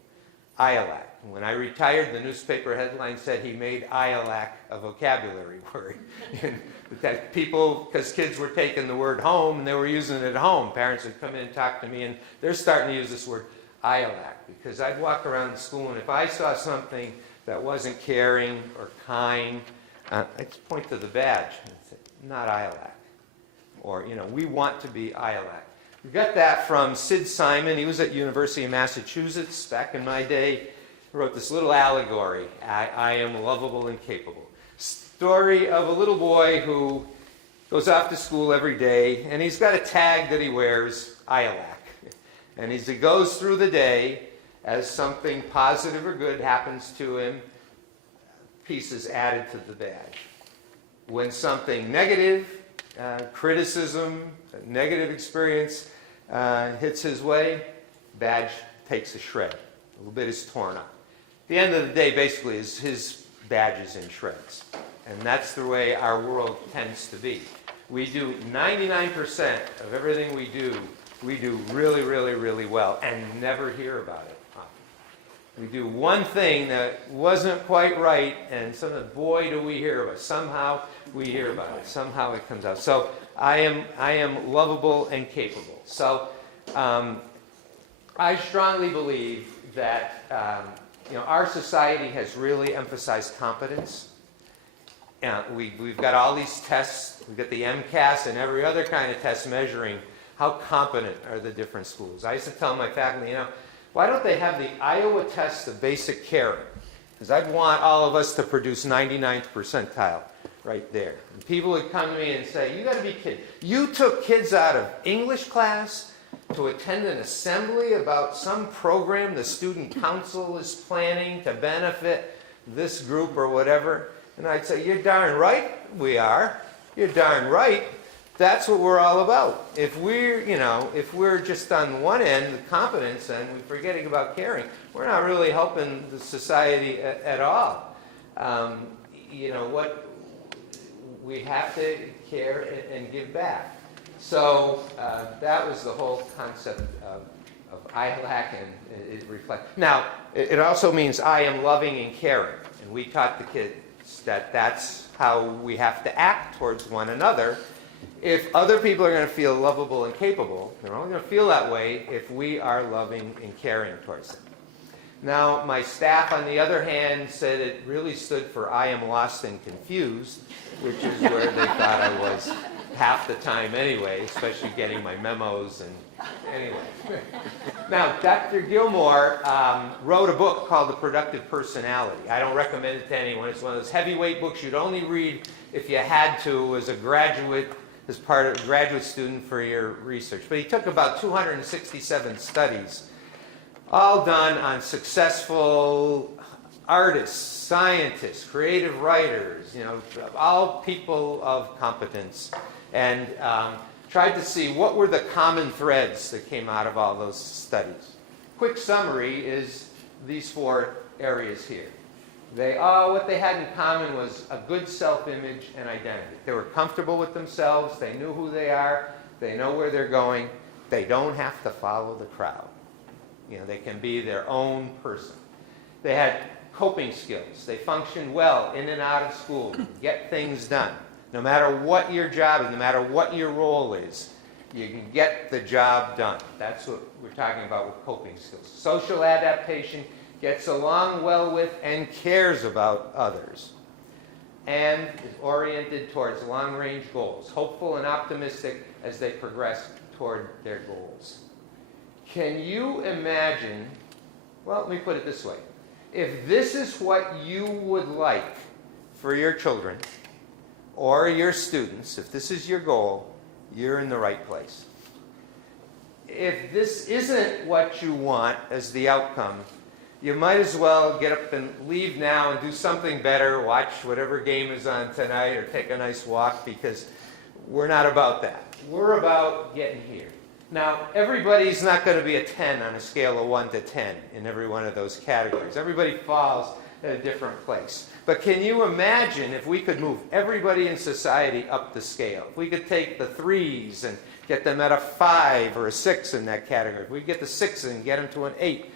IALAC. When I retired, the newspaper headline said he made IALAC a vocabulary word. That people, because kids were taking the word home and they were using it at home. Parents would come in and talk to me, and they're starting to use this word IALAC, because I'd walk around the school, and if I saw something that wasn't caring or kind, I'd point to the badge and say, not IALAC. Or, we want to be IALAC. We got that from Sid Simon. He was at University of Massachusetts back in my day. He wrote this little allegory, I am lovable and capable. Story of a little boy who goes off to school every day, and he's got a tag that he wears, IALAC. And as he goes through the day, as something positive or good happens to him, pieces added to the badge. When something negative, criticism, negative experience hits his way, badge takes a shred. A little bit is torn up. At the end of the day, basically, his badge is in shreds. And that's the way our world tends to be. We do 99% of everything we do really, really, really well and never hear about it. We do one thing that wasn't quite right, and boy, do we hear about it. Somehow we hear about it. Somehow it comes out. So I am lovable and capable. So I strongly believe that our society has really emphasized competence. We've got all these tests. We've got the MCAS and every other kind of test measuring how competent are the different schools. I used to tell my faculty, why don't they have the Iowa test of basic caring? Because I'd want all of us to produce 99th percentile right there. And people would come to me and say, you got to be kidding. You took kids out of English class to attend an assembly about some program the student council is planning to benefit this group or whatever. And I'd say, you're darn right we are. You're darn right. That's what we're all about. If we're just on one end, the competence, and we're forgetting about caring, we're not really helping the society at all. What we have to care and give back. So that was the whole concept of IALAC, and it reflects. Now, it also means I am loving and caring, and we taught the kids that that's how we have to act towards one another. If other people are going to feel lovable and capable, they're only going to feel that way if we are loving and caring towards them. Now, my staff, on the other hand, said it really stood for I am lost and confused, which is where they thought I was half the time anyway, especially getting my memos and anyway. Now, Dr. Gilmore wrote a book called The Productive Personality. I don't recommend it to anyone. It's one of those heavyweight books you'd only read if you had to as a graduate, as part of a graduate student for your research. But he took about 267 studies, all done on successful artists, scientists, creative writers, all people of competence, and tried to see what were the common threads that came out of all those studies. Quick summary is these 4 areas here. What they had in common was a good self-image and identity. They were comfortable with themselves. They knew who they are. They know where they're going. They don't have to follow the crowd. They can be their own person. They had coping skills. They functioned well in and out of school, get things done. No matter what your job is, no matter what your role is, you can get the job done. That's what we're talking about with coping skills. Social adaptation, gets along well with and cares about others, and is oriented towards long-range goals, hopeful and optimistic as they progress toward their goals. Can you imagine, well, let me put it this way. If this is what you would like for your children or your students, if this is your goal, you're in the right place. If this isn't what you want as the outcome, you might as well get up and leave now and do something better, watch whatever game is on tonight or take a nice walk, because we're not about that. We're about getting here. Now, everybody's not going to be a 10 on a scale of 1 to 10 in every one of those categories. Everybody falls at a different place. But can you imagine if we could move everybody in society up the scale? If we could take the 3s and get them at a 5 or a 6 in that category. If we get the 6 and get them to an 8.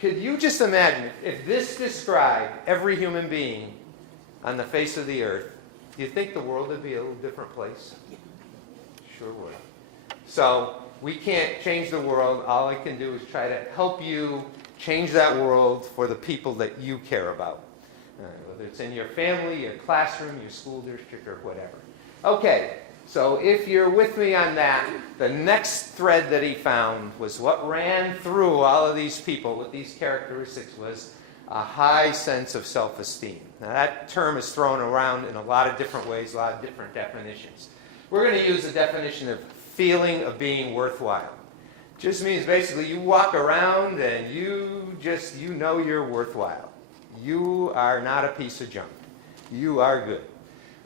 Could you just imagine if this described every human being on the face of the earth, do you think the world would be a little different place? Sure would. So we can't change the world. All I can do is try to help you change that world for the people that you care about. Whether it's in your family, your classroom, your school district, or whatever. Okay, so if you're with me on that, the next thread that he found was what ran through all of these people with these characteristics was a high sense of self-esteem. Now that term is thrown around in a lot of different ways, a lot of different definitions. We're going to use the definition of feeling of being worthwhile. Just means basically you walk around and you know you're worthwhile. You are not a piece of junk. You are good.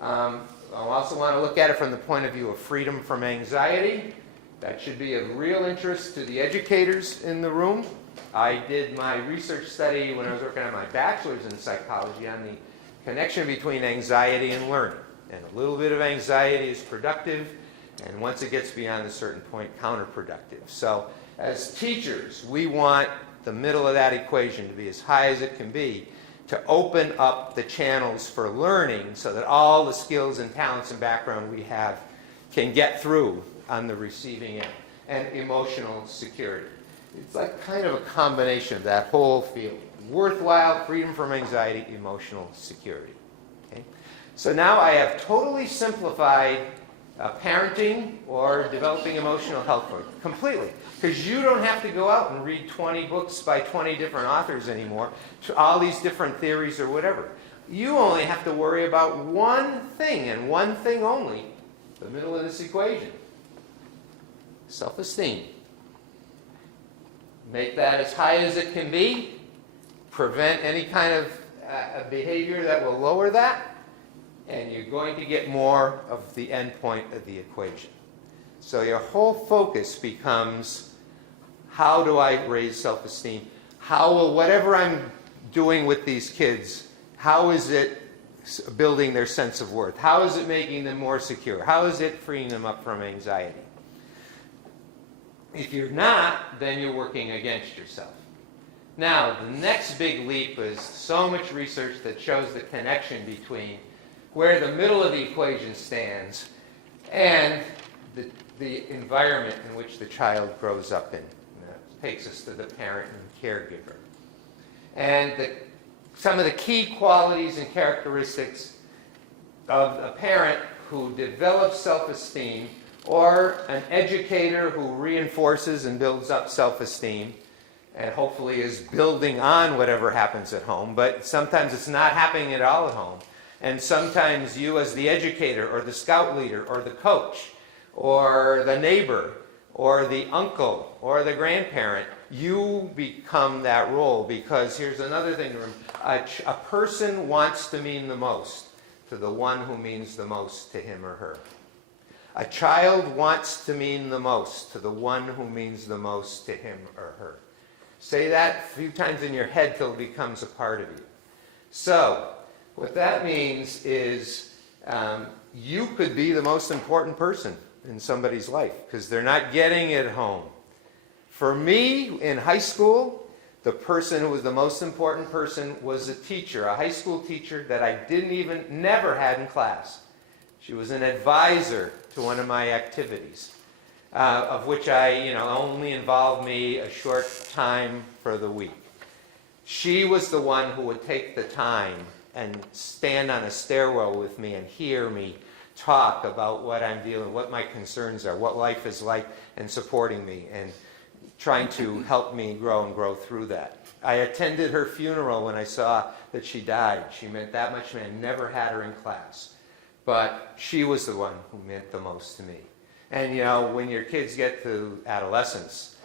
I also want to look at it from the point of view of freedom from anxiety. That should be of real interest to the educators in the room. I did my research study when I was working on my bachelor's in psychology on the connection between anxiety and learning. And a little bit of anxiety is productive, and once it gets beyond a certain point, counterproductive. So as teachers, we want the middle of that equation to be as high as it can be to open up the channels for learning so that all the skills and talents and background we have can get through on the receiving end. And emotional security. It's like kind of a combination of that whole field. Worthwhile, freedom from anxiety, emotional security. Okay? So now I have totally simplified parenting or developing emotional health for you completely. Because you don't have to go out and read 20 books by 20 different authors anymore, to all these different theories or whatever. You only have to worry about one thing and one thing only, the middle of this equation. Self-esteem. Make that as high as it can be. Prevent any kind of behavior that will lower that. And you're going to get more of the end point of the equation. So your whole focus becomes, how do I raise self-esteem? How will whatever I'm doing with these kids, how is it building their sense of worth? How is it making them more secure? How is it freeing them up from anxiety? If you're not, then you're working against yourself. Now, the next big leap is so much research that shows the connection between where the middle of the equation stands and the environment in which the child grows up in. And that takes us to the parent and caregiver. And some of the key qualities and characteristics of a parent who develops self-esteem, or an educator who reinforces and builds up self-esteem, and hopefully is building on whatever happens at home, but sometimes it's not happening at all at home. And sometimes you as the educator or the scout leader or the coach or the neighbor or the uncle or the grandparent, you become that role, because here's another thing to remember. A person wants to mean the most to the one who means the most to him or her. A child wants to mean the most to the one who means the most to him or her. Say that a few times in your head till it becomes a part of you. So, what that means is you could be the most important person in somebody's life because they're not getting it home. For me, in high school, the person who was the most important person was a teacher, a high school teacher that I never had in class. She was an advisor to one of my activities, of which only involved me a short time for the week. She was the one who would take the time and stand on a stairwell with me and hear me talk about what I'm dealing, what my concerns are, what life is like, and supporting me and trying to help me grow and grow through that. I attended her funeral when I saw that she died. She meant that much to me. I never had her in class. But she was the one who meant the most to me. And when your kids get to adolescence,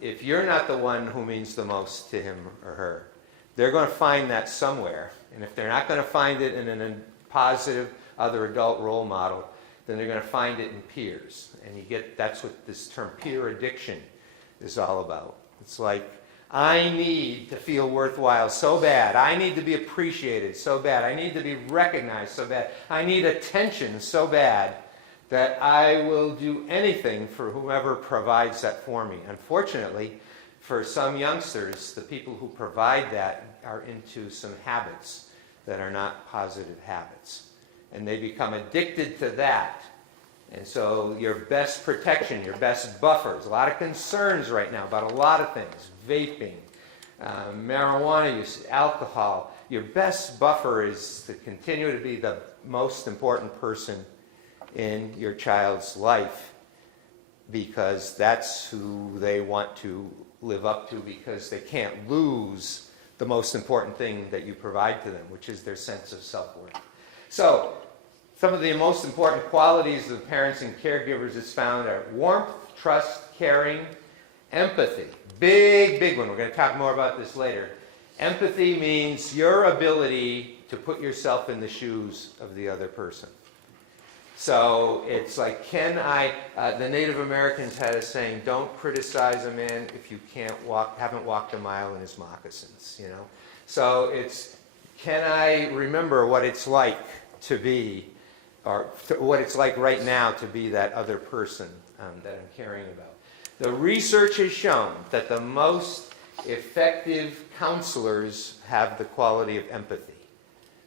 if you're not the one who means the most to him or her, they're going to find that somewhere. And if they're not going to find it in a positive other adult role model, then they're going to find it in peers. And that's what this term peer addiction is all about. It's like, I need to feel worthwhile so bad. I need to be appreciated so bad. I need to be recognized so bad. I need attention so bad that I will do anything for whomever provides that for me. Unfortunately, for some youngsters, the people who provide that are into some habits that are not positive habits. And they become addicted to that. And so your best protection, your best buffers, a lot of concerns right now about a lot of things, vaping, marijuana use, alcohol. Your best buffer is to continue to be the most important person in your child's life, because that's who they want to live up to, because they can't lose the most important thing that you provide to them, which is their sense of self-worth. So, some of the most important qualities of parents and caregivers is found are warmth, trust, caring, empathy. Big, big one. We're going to talk more about this later. Empathy means your ability to put yourself in the shoes of the other person. So it's like, the Native Americans had a saying, don't criticize a man if you haven't walked a mile in his moccasins, you know. So it's, can I remember what it's like to be, or what it's like right now to be that other person that I'm caring about. The research has shown that the most effective counselors have the quality of empathy.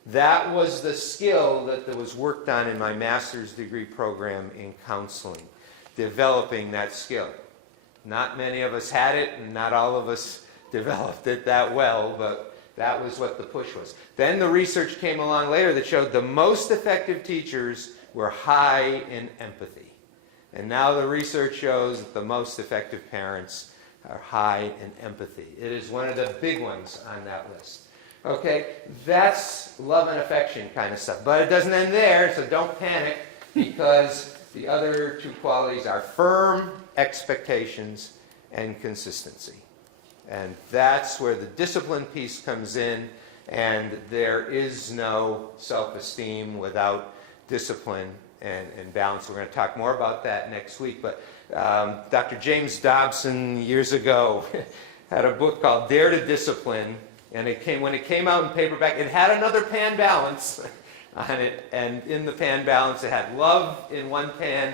That was the skill that was worked on in my master's degree program in counseling, developing that skill. Not many of us had it, and not all of us developed it that well, but that was what the push was. Then the research came along later that showed the most effective teachers were high in empathy. And now the research shows that the most effective parents are high in empathy. It is one of the big ones on that list. Okay, that's love and affection kind of stuff. But it doesn't end there, so don't panic, because the other two qualities are firm expectations and consistency. And that's where the discipline piece comes in, and there is no self-esteem without discipline and balance. We're going to talk more about that next week, but Dr. James Dobson years ago had a book called Dare to Discipline, and when it came out in paperback, it had another pan balance on it, and in the pan balance it had love in one pan,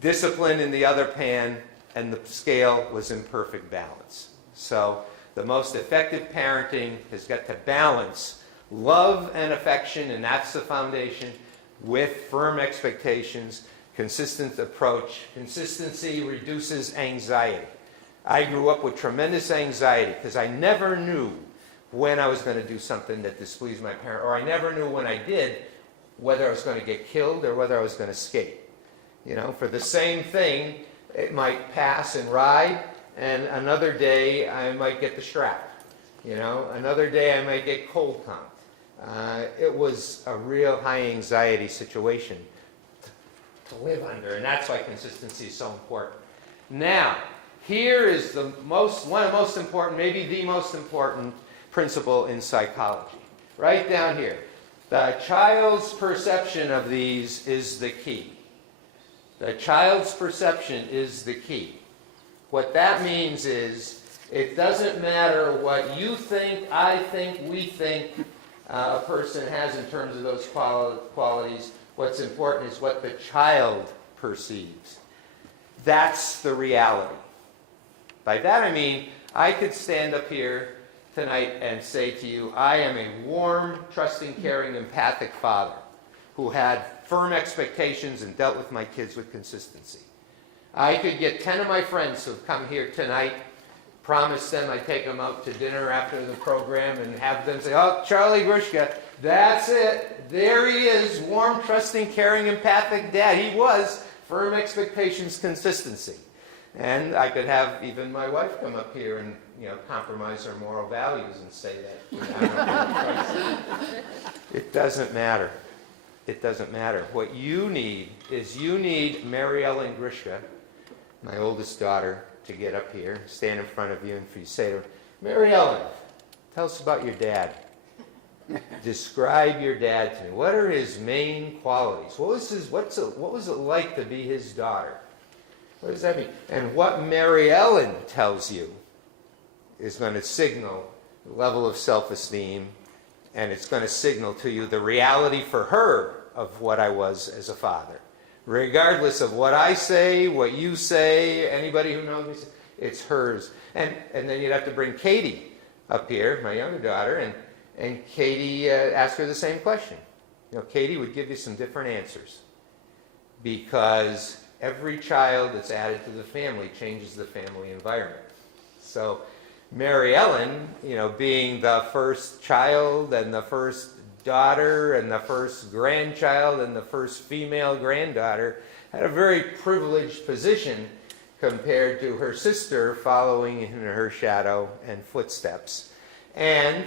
discipline in the other pan, and the scale was in perfect balance. So the most effective parenting has got to balance love and affection, and that's the foundation, with firm expectations, consistent approach. Consistency reduces anxiety. I grew up with tremendous anxiety because I never knew when I was going to do something that displeased my parent, or I never knew when I did whether I was going to get killed or whether I was going to escape. You know, for the same thing, it might pass and ride, and another day I might get the strap. You know, another day I might get cold tongue. It was a real high anxiety situation to live under, and that's why consistency is so important. Now, here is one of the most important, maybe the most important principle in psychology. Right down here. The child's perception of these is the key. The child's perception is the key. What that means is, it doesn't matter what you think, I think, we think a person has in terms of those qualities. What's important is what the child perceives. That's the reality. By that I mean, I could stand up here tonight and say to you, I am a warm, trusting, caring, empathic father who had firm expectations and dealt with my kids with consistency. I could get 10 of my friends who have come here tonight, promise them I'd take them out to dinner after the program and have them say, oh, Charlie Gruszka, that's it. There he is, warm, trusting, caring, empathic dad. He was firm expectations, consistency. And I could have even my wife come up here and, you know, compromise her moral values and say that. It doesn't matter. It doesn't matter. What you need is Mary Ellen Gruszka, my oldest daughter, to get up here, stand in front of you, and for you to say to her, Mary Ellen, tell us about your dad. Describe your dad to me. What are his main qualities? What was it like to be his daughter? What does that mean? And what Mary Ellen tells you is going to signal the level of self-esteem, and it's going to signal to you the reality for her of what I was as a father. Regardless of what I say, what you say, anybody who knows me, it's hers. And then you'd have to bring Katie up here, my younger daughter, and Katie, ask her the same question. You know, Katie would give you some different answers, because every child that's added to the family changes the family environment. So Mary Ellen, you know, being the first child and the first daughter and the first grandchild and the first female granddaughter, had a very privileged position compared to her sister following in her shadow and footsteps. And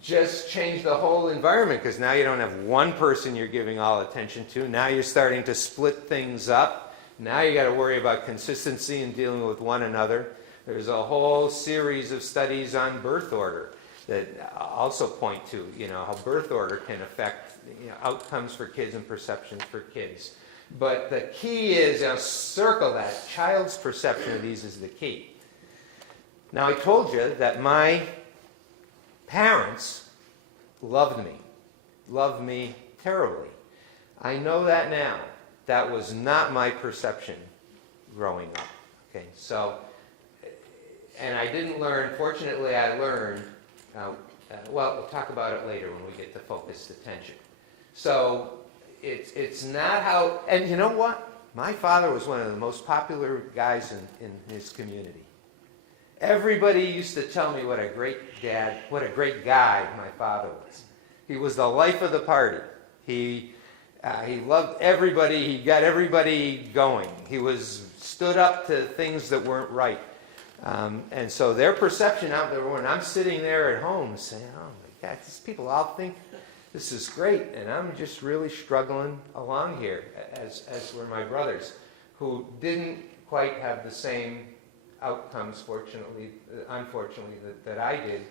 just changed the whole environment, because now you don't have one person you're giving all attention to. Now you're starting to split things up. Now you got to worry about consistency and dealing with one another. There's a whole series of studies on birth order that also point to, you know, how birth order can affect, you know, outcomes for kids and perceptions for kids. But the key is, circle that. Child's perception of these is the key. Now, I told you that my parents loved me terribly. I know that now. That was not my perception growing up. Okay, so, and I didn't learn, fortunately I learned, well, we'll talk about it later when we get to focused attention. So, it's not how, and you know what? My father was one of the most popular guys in his community. Everybody used to tell me what a great dad, what a great guy my father was. He was the life of the party. He loved everybody. He got everybody going. He stood up to things that weren't right. And so their perception out there, when I'm sitting there at home saying, oh my God, these people all think this is great, and I'm just really struggling along here, as were my brothers, who didn't quite have the same outcomes, unfortunately, that I did,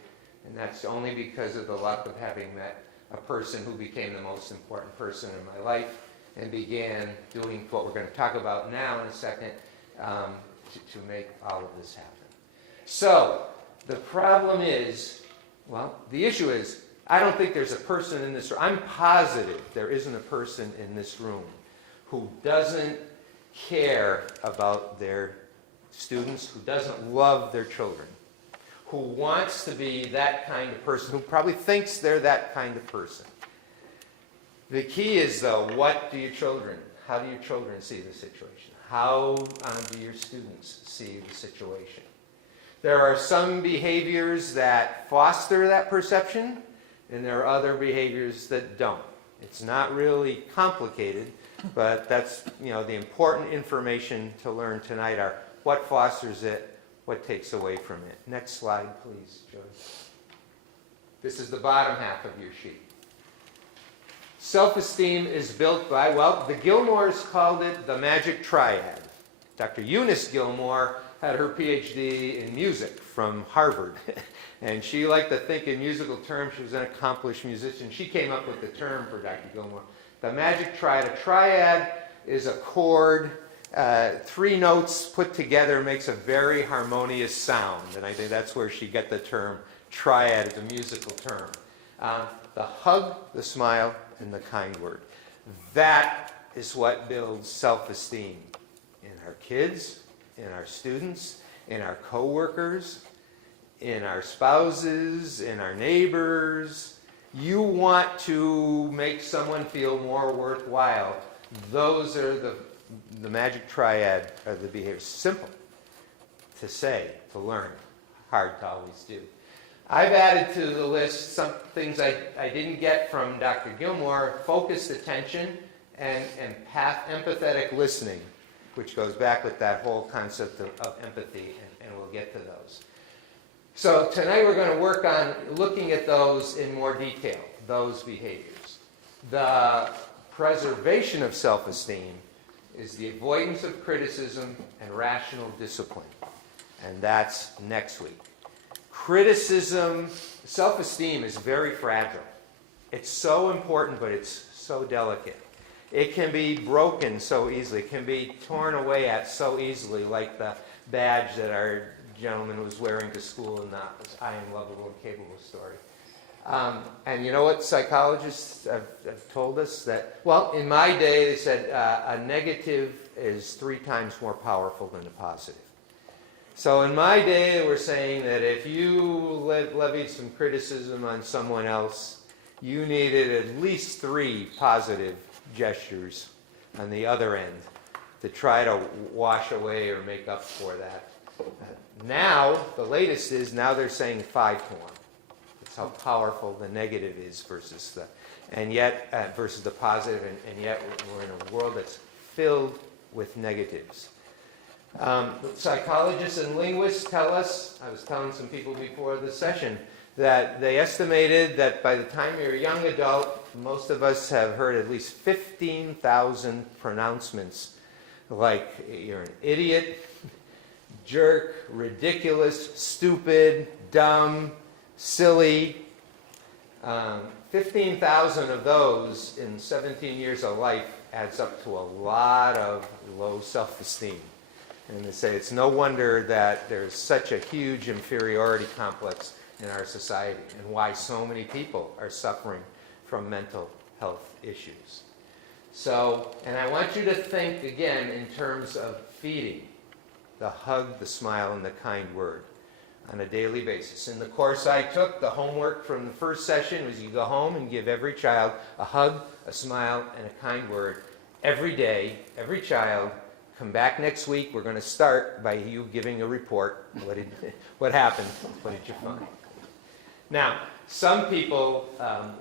and that's only because of the luck of having met a person who became the most important person in my life and began doing what we're going to talk about now in a second to make all of this happen. So, the problem is, well, the issue is, I don't think there's a person in this room, I'm positive there isn't a person in this room who doesn't care about their students, who doesn't love their children, who wants to be that kind of person, who probably thinks they're that kind of person. The key is, though, how do your children see the situation? How do your students see the situation? There are some behaviors that foster that perception, and there are other behaviors that don't. It's not really complicated, but that's, you know, the important information to learn tonight are what fosters it, what takes away from it. Next slide, please, Joyce. This is the bottom half of your sheet. Self-esteem is built by, well, the Gilmores called it the magic triad. Dr. Eunice Gilmore had her PhD in music from Harvard. And she liked to think in musical terms. She was an accomplished musician. She came up with the term for Dr. Gilmore. The magic triad. A triad is a chord. 3 notes put together makes a very harmonious sound. And I think that's where she got the term triad as a musical term. The hug, the smile, and the kind word. That is what builds self-esteem in our kids, in our students, in our coworkers, in our spouses, in our neighbors. You want to make someone feel more worthwhile. Those are the magic triad of the behaviors. Simple to say, to learn, hard to always do. I've added to the list some things I didn't get from Dr. Gilmore: focused attention and empathetic listening, which goes back with that whole concept of empathy, and we'll get to those. So tonight we're going to work on looking at those in more detail, those behaviors. The preservation of self-esteem is the avoidance of criticism and rational discipline, and that's next week. Criticism, self-esteem is very fragile. It's so important, but it's so delicate. It can be broken so easily. It can be torn away at so easily, like the badge that our gentleman was wearing to school in the I Am Lovable and Capable story. And you know what psychologists have told us? That, well, in my day, they said a negative is 3 times more powerful than a positive. So in my day, they were saying that if you levied some criticism on someone else, you needed at least 3 positive gestures on the other end to try to wash away or make up for that. Now, the latest is now they're saying 5 to 1. That's how powerful the negative is versus the positive, and yet we're in a world that's filled with negatives. Psychologists and linguists tell us, I was telling some people before the session, that they estimated that by the time you're a young adult, most of us have heard at least 15,000 pronouncements like you're an idiot, jerk, ridiculous, stupid, dumb, silly. 15,000 of those in 17 years of life adds up to a lot of low self-esteem. And they say it's no wonder that there's such a huge inferiority complex in our society and why so many people are suffering from mental health issues. So, and I want you to think again in terms of feeding the hug, the smile, and the kind word on a daily basis. In the course I took, the homework from the first session was you go home and give every child a hug, a smile, and a kind word every day, every child. Come back next week. We're going to start by you giving a report. What happened? What did you find? Now, some people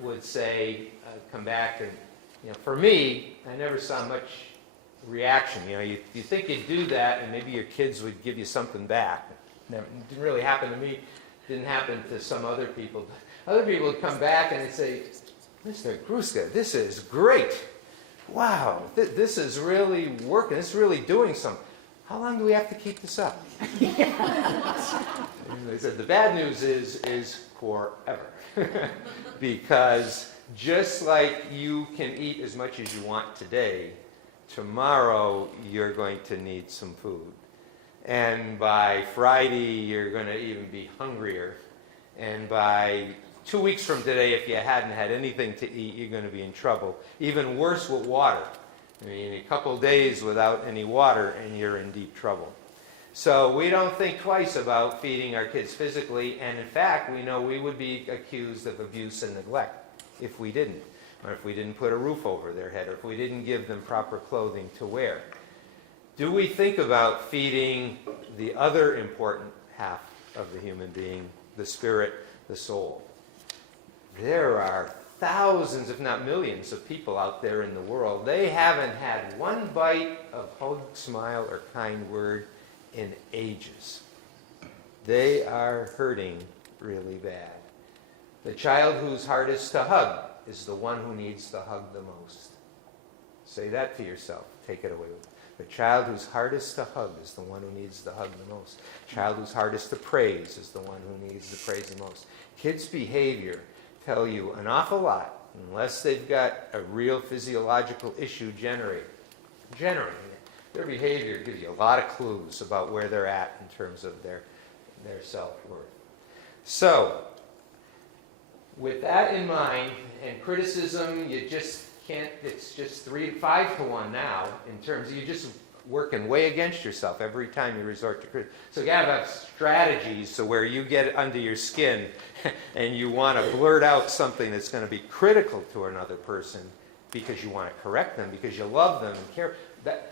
would say, come back, and for me, I never saw much reaction. You think you'd do that, and maybe your kids would give you something back. It didn't really happen to me. Didn't happen to some other people. Other people would come back and they'd say, Mr. Gruszka, this is great. Wow, this is really working. This is really doing something. How long do we have to keep this up? They said the bad news is forever. Because just like you can eat as much as you want today, tomorrow you're going to need some food. And by Friday, you're going to even be hungrier. And by 2 weeks from today, if you hadn't had anything to eat, you're going to be in trouble. Even worse with water. I mean, a couple days without any water, and you're in deep trouble. So we don't think twice about feeding our kids physically, and in fact, we know we would be accused of abuse and neglect if we didn't, or if we didn't put a roof over their head, or if we didn't give them proper clothing to wear. Do we think about feeding the other important half of the human being, the spirit, the soul? There are thousands, if not millions, of people out there in the world. They haven't had one bite of hug, smile, or kind word in ages. They are hurting really bad. The child who's hardest to hug is the one who needs the hug the most. Say that to yourself. Take it away with you. The child who's hardest to hug is the one who needs the hug the most. The child who's hardest to praise is the one who needs the praise the most. Kids' behavior tell you an awful lot unless they've got a real physiological issue generated. Their behavior gives you a lot of clues about where they're at in terms of their self-worth. So, with that in mind, and criticism, you just can't, it's just 3 to 5 to 1 now, in terms of you just working way against yourself every time you resort to criticism. So you gotta have strategies so where you get under your skin and you want to blurt out something that's going to be critical to another person because you want to correct them, because you love them and care.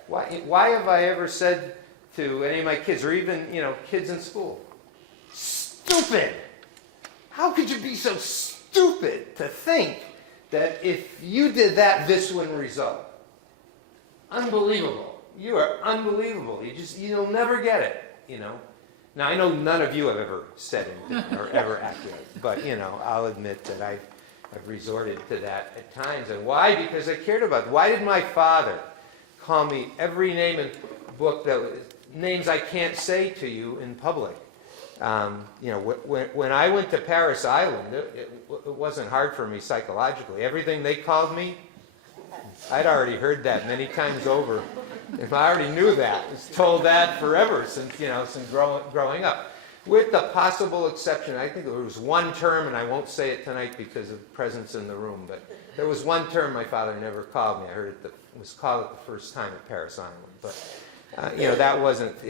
Why have I ever said to any of my kids, or even kids in school, stupid? How could you be so stupid to think that if you did that, this would result? Unbelievable. You are unbelievable. You'll never get it, Now, I know none of you have ever said anything or ever acted, but, I'll admit that I've resorted to that at times. And why? Because I cared about it. Why did my father call me every name in book names I can't say to you in public? When I went to Paris Island, it wasn't hard for me psychologically. Everything they called me, I'd already heard that many times over. If I already knew that, I was told that forever since growing up. With the possible exception, I think there was one term, and I won't say it tonight because of presence in the room, but there was one term my father never called me. I heard it was called it the first time at Paris Island. But, that wasn't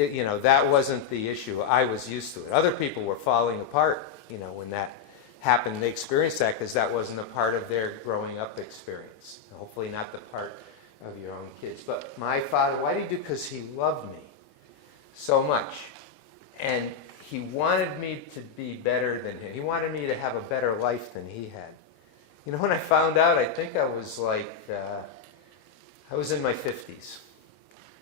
the issue. I was used to it. Other people were falling apart, when that happened. They experienced that because that wasn't a part of their growing up experience. Hopefully not the part of your own kids. But my father, why did he do? Because he loved me so much. And he wanted me to be better than him. He wanted me to have a better life than he had. When I found out, I think I was I was in my 50s.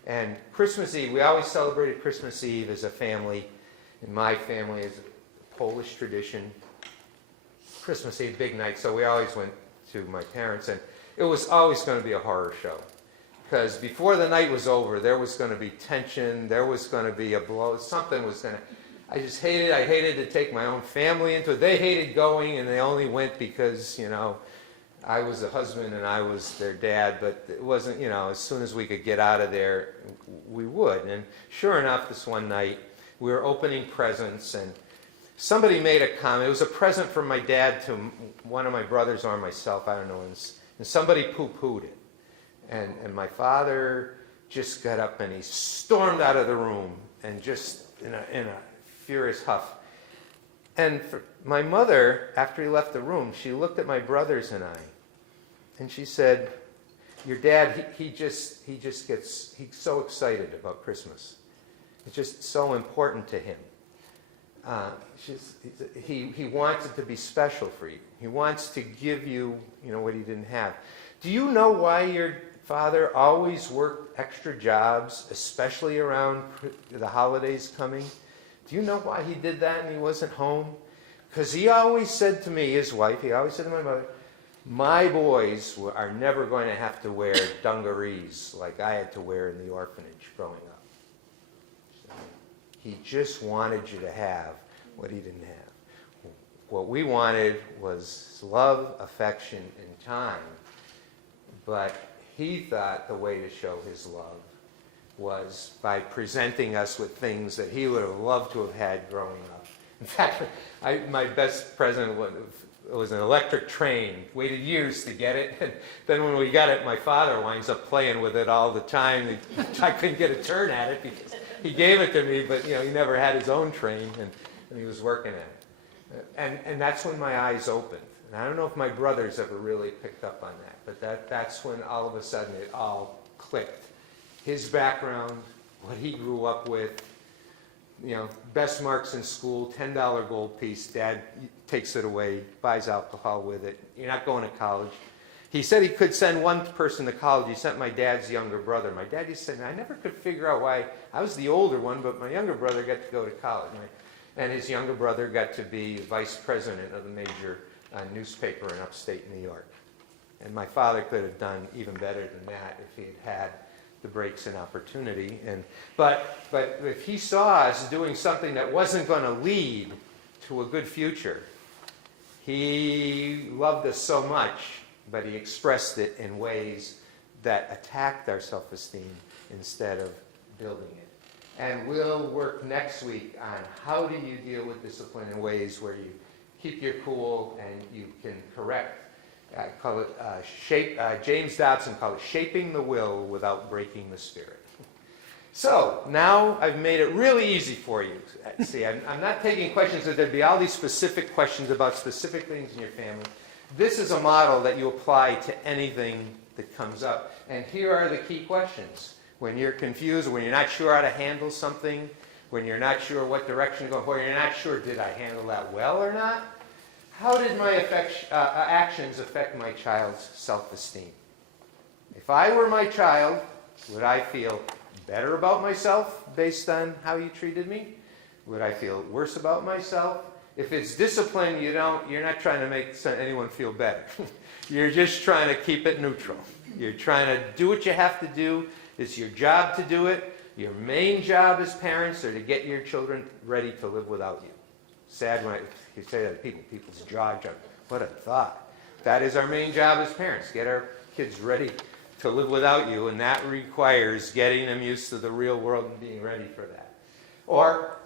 And Christmas Eve, we always celebrated Christmas Eve as a family. In my family, it's a Polish tradition. Christmas Eve, big night, so we always went to my parents. And it was always going to be a horror show. Because before the night was over, there was going to be tension, there was going to be a blow, something was going to... I hated to take my own family into it. They hated going, and they only went because, I was the husband and I was their dad, but it wasn't, as soon as we could get out of there, we would. And sure enough, this one night, we were opening presents, and somebody made a comment. It was a present from my dad to one of my brothers or myself, I don't know, and somebody poo-pooed it. And my father just got up and he stormed out of the room, and just in a furious huff. And my mother, after he left the room, she looked at my brothers and I, and she said, "Your dad, he's so excited about Christmas. It's just so important to him. He wants it to be special for you. He wants to give you, what he didn't have. Do you know why your father always worked extra jobs, especially around the holidays coming? Do you know why he did that and he wasn't home? Because he always said to me, his wife, he always said to my mother, my boys are never going to have to wear dungarees like I had to wear in the orphanage growing up. So he just wanted you to have what he didn't have. What we wanted was love, affection, and time. But he thought the way to show his love was by presenting us with things that he would have loved to have had growing up. In fact, my best present was an electric train. Waited years to get it. And then when we got it, my father winds up playing with it all the time. I couldn't get a turn at it because he gave it to me, but he never had his own train, and he was working at it. And that's when my eyes opened. And I don't know if my brothers ever really picked up on that, but that's when all of a sudden it all clicked. His background, what he grew up with, best marks in school, $10 gold piece. Dad takes it away, buys alcohol with it. You're not going to college. He said he could send one person to college. He sent my dad's younger brother. My dad used to say, I never could figure out why. I was the older one, but my younger brother got to go to college. And his younger brother got to be vice president of the major newspaper in upstate New York. And my father could have done even better than that if he had had the breaks and opportunity. But if he saw us doing something that wasn't going to lead to a good future, he loved us so much, but he expressed it in ways that attacked our self-esteem instead of building it. And we'll work next week on how do you deal with discipline in ways where you keep your cool and you can correct. I call it James Dobson called it shaping the will without breaking the spirit. So now I've made it really easy for you. See, I'm not taking questions that there'd be all these specific questions about specific things in your family. This is a model that you apply to anything that comes up. And here are the key questions. When you're confused, when you're not sure how to handle something, when you're not sure what direction to go, when you're not sure, did I handle that well or not? How did my actions affect my child's self-esteem? If I were my child, would I feel better about myself based on how you treated me? Would I feel worse about myself? If it's discipline, you're not trying to make anyone feel better. You're just trying to keep it neutral. You're trying to do what you have to do. It's your job to do it. Your main job as parents are to get your children ready to live without you. Sad when you say that to people's jaw jump. What a thought. That is our main job as parents, get our kids ready to live without you, and that requires getting them used to the real world and being ready for that. Or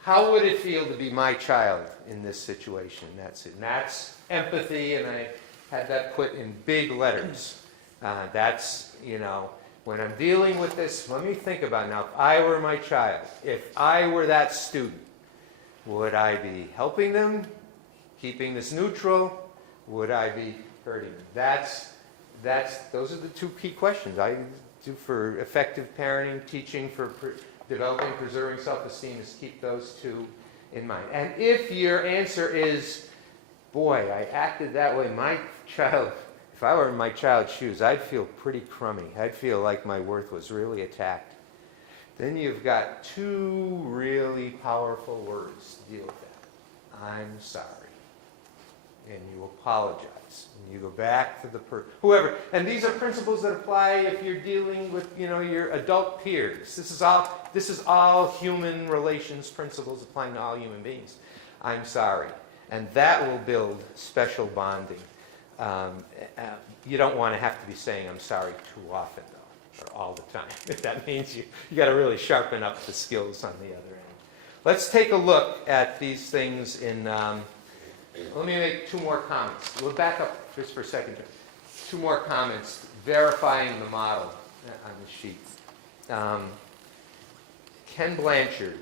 How would it feel to be my child in this situation? That's it. And that's empathy, and I had that put in big letters. That's, when I'm dealing with this, let me think about it now. If I were my child, if I were that student, would I be helping them, keeping this neutral? Would I be hurting them? Those are the two key questions I do for effective parenting, teaching, for developing, preserving self-esteem, is keep those two in mind. And if your answer is, boy, I acted that way, my child, if I were in my child's shoes, I'd feel pretty crummy. I'd feel like my worth was really attacked. Then you've got two really powerful words to deal with that. I'm sorry. And you apologize. And you go back to the whoever. And these are principles that apply if you're dealing with, your adult peers. This is all human relations principles applying to all human beings. I'm sorry. And that will build special bonding. You don't want to have to be saying I'm sorry too often, though, or all the time. If that means you got to really sharpen up the skills on the other end. Let's take a look at these things in, let me make two more comments. We'll back up just for a second. Two more comments verifying the model on the sheet. Ken Blanchard,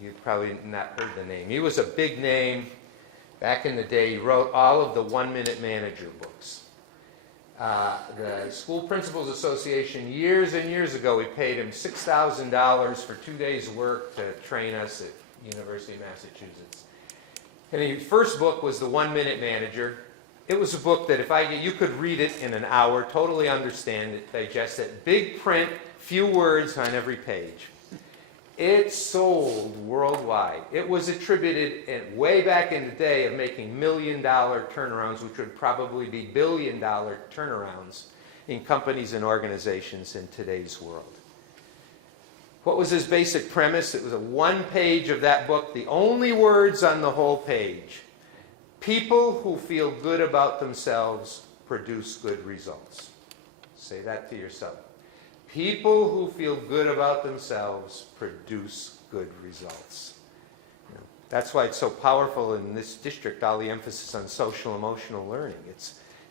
you've probably not heard the name. He was a big name. Back in the day, he wrote all of the One-Minute Manager books. The School Principals Association, years and years ago, we paid him $6,000 for 2 days' work to train us at University of Massachusetts. And his first book was The One-Minute Manager. It was a book that you could read it in an hour, totally understand it, digest it. Big print, few words on every page. It sold worldwide. It was attributed way back in the day of making $1 million turnarounds, which would probably be $1 billion turnarounds in companies and organizations in today's world. What was his basic premise? It was a one page of that book, the only words on the whole page. People who feel good about themselves produce good results. Say that to yourself. People who feel good about themselves produce good results. That's why it's so powerful in this district, all the emphasis on social emotional learning.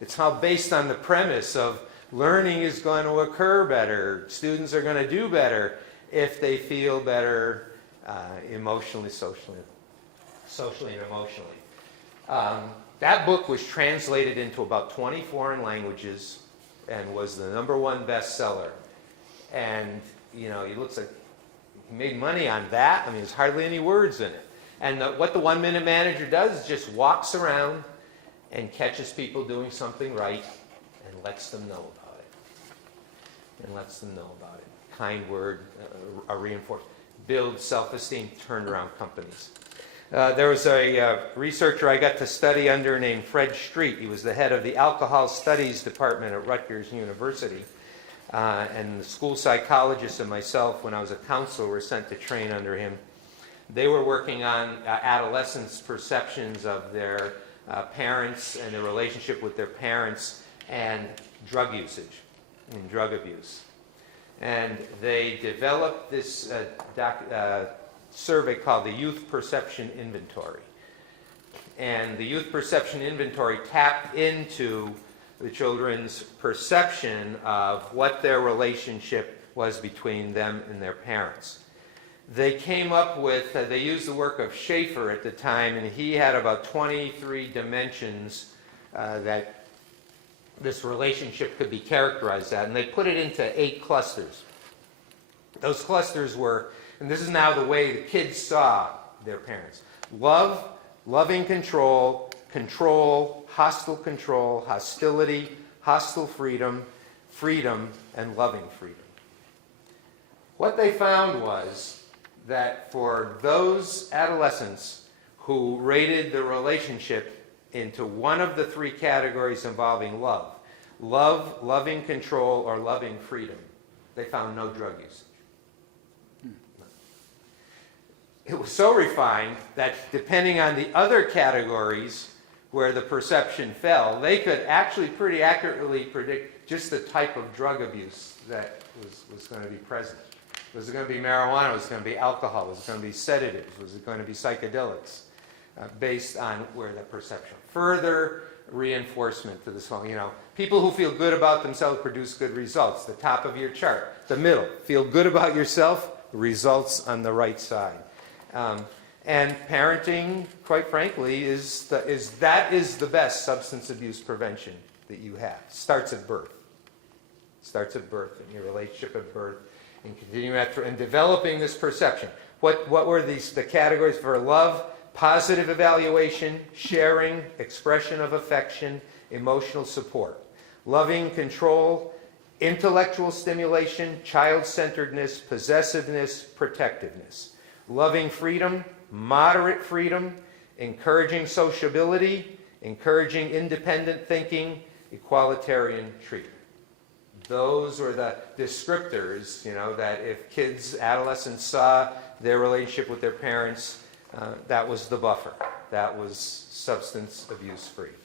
It's how based on the premise of learning is going to occur better, students are going to do better if they feel better emotionally, socially, and emotionally. That book was translated into about 20 foreign languages and was the #1 bestseller. And, he looks like he made money on that. I mean, there's hardly any words in it. And what the One-Minute Manager does is just walks around and catches people doing something right and lets them know about it. Kind word, a reinforcement. Build self-esteem, turned around companies. There was a researcher I got to study under named Fred Street. He was the head of the Alcohol Studies Department at Rutgers University. And the school psychologist and myself, when I was a counselor, were sent to train under him. They were working on adolescents' perceptions of their parents and their relationship with their parents and drug usage and drug abuse. And they developed this survey called the Youth Perception Inventory. And the Youth Perception Inventory tapped into the children's perception of what their relationship was between them and their parents. They came up with, they used the work of Schaefer at the time, and he had about 23 dimensions that this relationship could be characterized at, and they put it into 8 clusters. Those clusters were, and this is now the way the kids saw their parents: love, loving control, control, hostility, hostile freedom, freedom, and loving freedom. What they found was that for those adolescents who rated the relationship into one of the 3 categories involving love, loving control, or loving freedom, they found no drug usage. It was so refined that depending on the other categories where the perception fell, they could actually pretty accurately predict just the type of drug abuse that was going to be present. Was it going to be marijuana? Was it going to be alcohol? Was it going to be sedatives? Was it going to be psychedelics? Based on where that perception. Further reinforcement to this one. People who feel good about themselves produce good results. The top of your chart. The middle. Feel good about yourself. Results on the right side. And parenting, quite frankly, is the best substance abuse prevention that you have. Starts at birth. Starts at birth, in your relationship at birth, and continuing after, and developing this perception. What were the categories for love? Positive evaluation, sharing, expression of affection, emotional support. Loving control, intellectual stimulation, child-centeredness, possessiveness, protectiveness. Loving freedom, moderate freedom, encouraging sociability, encouraging independent thinking, equalitarian treatment. Those were the descriptors, that if kids, adolescents saw their relationship with their parents, that was the buffer. That was substance abuse free.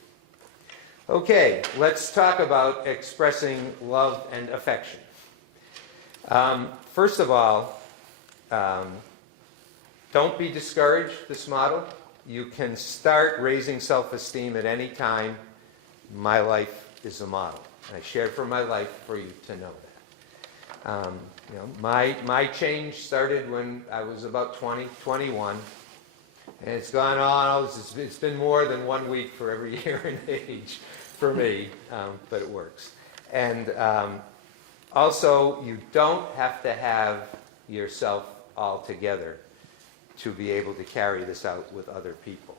Okay, let's talk about expressing love and affection. First of all, don't be discouraged, this model. You can start raising self-esteem at any time. My life is a model. And I shared from my life for you to know that. My change started when I was about 20, 21. And it's gone on, it's been more than 1 week for every year and age for me, but it works. And also, you don't have to have yourself all together to be able to carry this out with other people.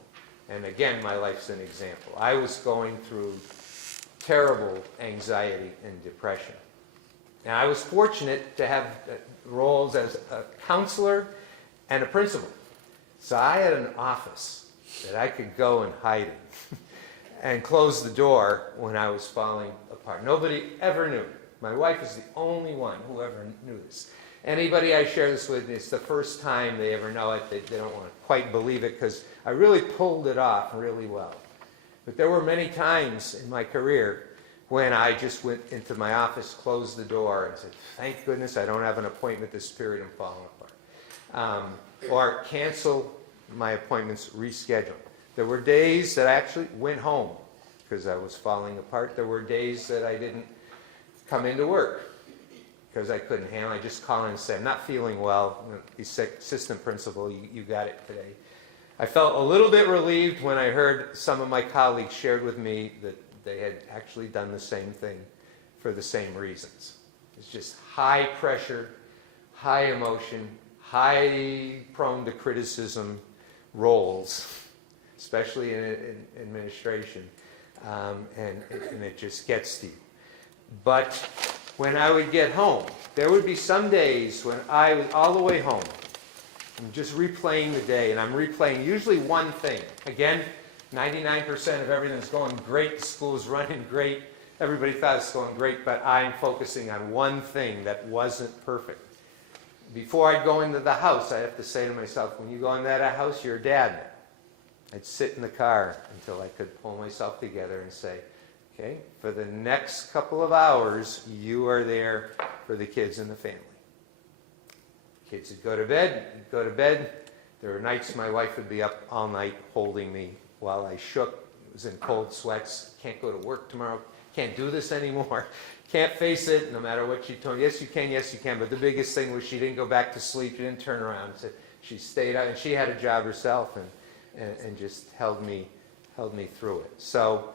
And again, my life's an example. I was going through terrible anxiety and depression. And I was fortunate to have roles as a counselor and a principal. So I had an office that I could go and hide in and close the door when I was falling apart. Nobody ever knew. My wife is the only one who ever knew this. Anybody I share this with, it's the first time they ever know it. They don't want to quite believe it because I really pulled it off really well. But there were many times in my career when I just went into my office, closed the door, and said, thank goodness I don't have an appointment this period and falling apart. Or cancel my appointments, reschedule. There were days that I actually went home because I was falling apart. There were days that I didn't come into work because I couldn't handle it. I just call in and say, I'm not feeling well. The assistant principal, you got it today. I felt a little bit relieved when I heard some of my colleagues shared with me that they had actually done the same thing for the same reasons. It's just high pressure, high emotion, high prone to criticism roles, especially in administration, and it just gets to you. But when I would get home, there would be some days when I was all the way home. I'm just replaying the day, and I'm replaying usually one thing. Again, 99% of everything's going great, the school's running great, everybody thought it's going great, but I'm focusing on one thing that wasn't perfect. Before I'd go into the house, I have to say to myself, when you go into that house, you're a dad. I'd sit in the car until I could pull myself together and say, okay, for the next couple of hours, you are there for the kids and the family. Kids would go to bed. There were nights my wife would be up all night holding me while I shook. It was in cold sweats. Can't go to work tomorrow. Can't do this anymore. Can't face it, no matter what she told me. Yes, you can. But the biggest thing was she didn't go back to sleep. She didn't turn around. She stayed out, and she had a job herself, and just held me through it. So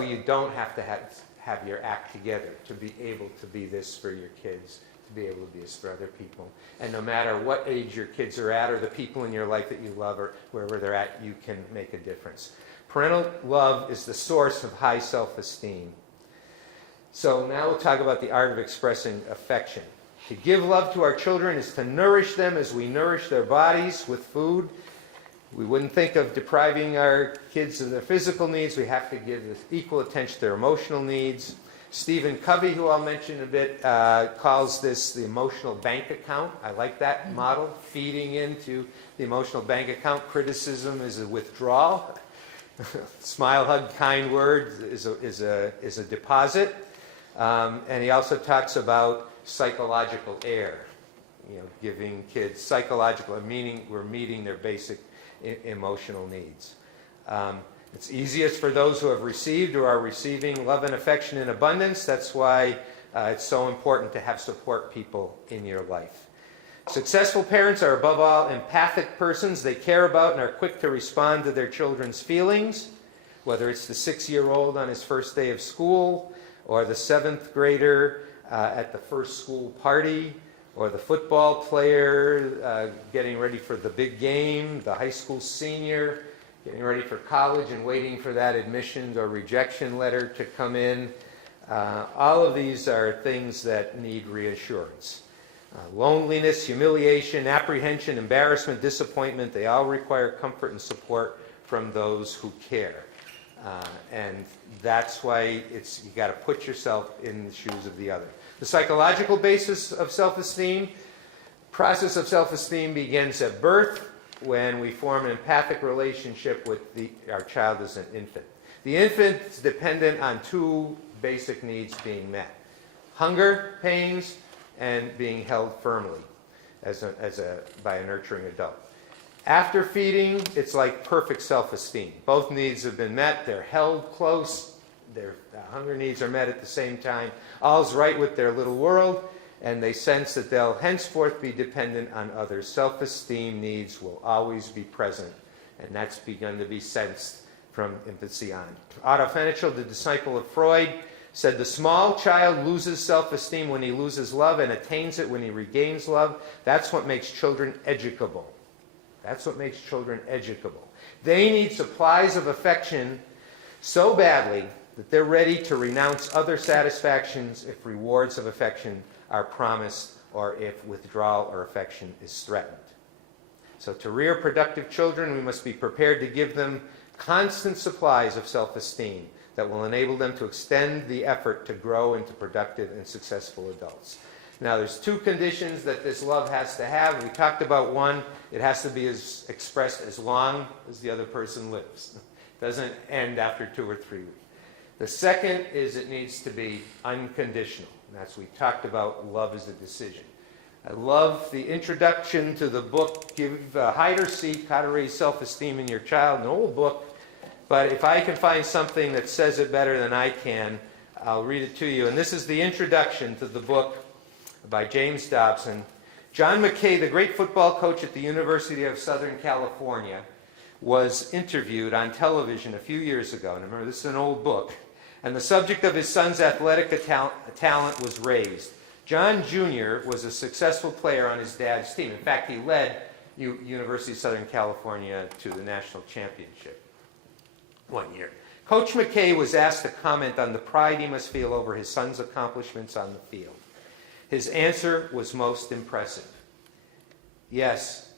you don't have to have your act together to be able to be this for your kids, to be able to be this for other people. And no matter what age your kids are at, or the people in your life that you love, or wherever they're at, you can make a difference. Parental love is the source of high self-esteem. So now we'll talk about the art of expressing affection. To give love to our children is to nourish them as we nourish their bodies with food. We wouldn't think of depriving our kids of their physical needs. We have to give equal attention to their emotional needs. Stephen Covey, who I'll mention a bit, calls this the emotional bank account. I like that model, feeding into the emotional bank account. Criticism is a withdrawal. Smile, hug, kind words is a deposit. And he also talks about psychological air, giving kids psychological meaning. We're meeting their basic emotional needs. It's easiest for those who have received or are receiving love and affection in abundance. That's why it's so important to have support people in your life. Successful parents are above all empathic persons. They care about and are quick to respond to their children's feelings, whether it's the 6-year-old on his first day of school, or the 7th grader at the first school party, or the football player getting ready for the big game, the high school senior getting ready for college and waiting for that admissions or rejection letter to come in. All of these are things that need reassurance. Loneliness, humiliation, apprehension, embarrassment, disappointment, they all require comfort and support from those who care. And that's why you got to put yourself in the shoes of the other. The psychological basis of self-esteem, process of self-esteem begins at birth when we form an empathic relationship with our child as an infant. The infant is dependent on 2 basic needs being met: hunger, pains, and being held firmly by a nurturing adult. After feeding, it's like perfect self-esteem. Both needs have been met. They're held close. Their hunger needs are met at the same time. All's right with their little world, and they sense that they'll henceforth be dependent on others. Self-esteem needs will always be present, and that's begun to be sensed from infancy on. Otto Fenichel, the disciple of Freud, said the small child loses self-esteem when he loses love and attains it when he regains love. That's what makes children educable. That's what makes children educable. They need supplies of affection so badly that they're ready to renounce other satisfactions if rewards of affection are promised or if withdrawal or affection is threatened. So to rear productive children, we must be prepared to give them constant supplies of self-esteem that will enable them to extend the effort to grow into productive and successful adults. Now, there's 2 conditions that this love has to have. We talked about one. It has to be expressed as long as the other person lives. It doesn't end after 2 or 3 weeks. The second is it needs to be unconditional. And that's we talked about love as a decision. I love the introduction to the book, Hide or Seek, How to Raise Self-Esteem in Your Child, an old book. But if I can find something that says it better than I can, I'll read it to you. And this is the introduction to the book by James Dobson. John McKay, the great football coach at the University of Southern California, was interviewed on television a few years ago. And remember, this is an old book. And the subject of his son's athletic talent was raised. John Jr. was a successful player on his dad's team. In fact, he led University of Southern California to the national championship one year. Coach McKay was asked to comment on the pride he must feel over his son's accomplishments on the field. His answer was most impressive. Yes,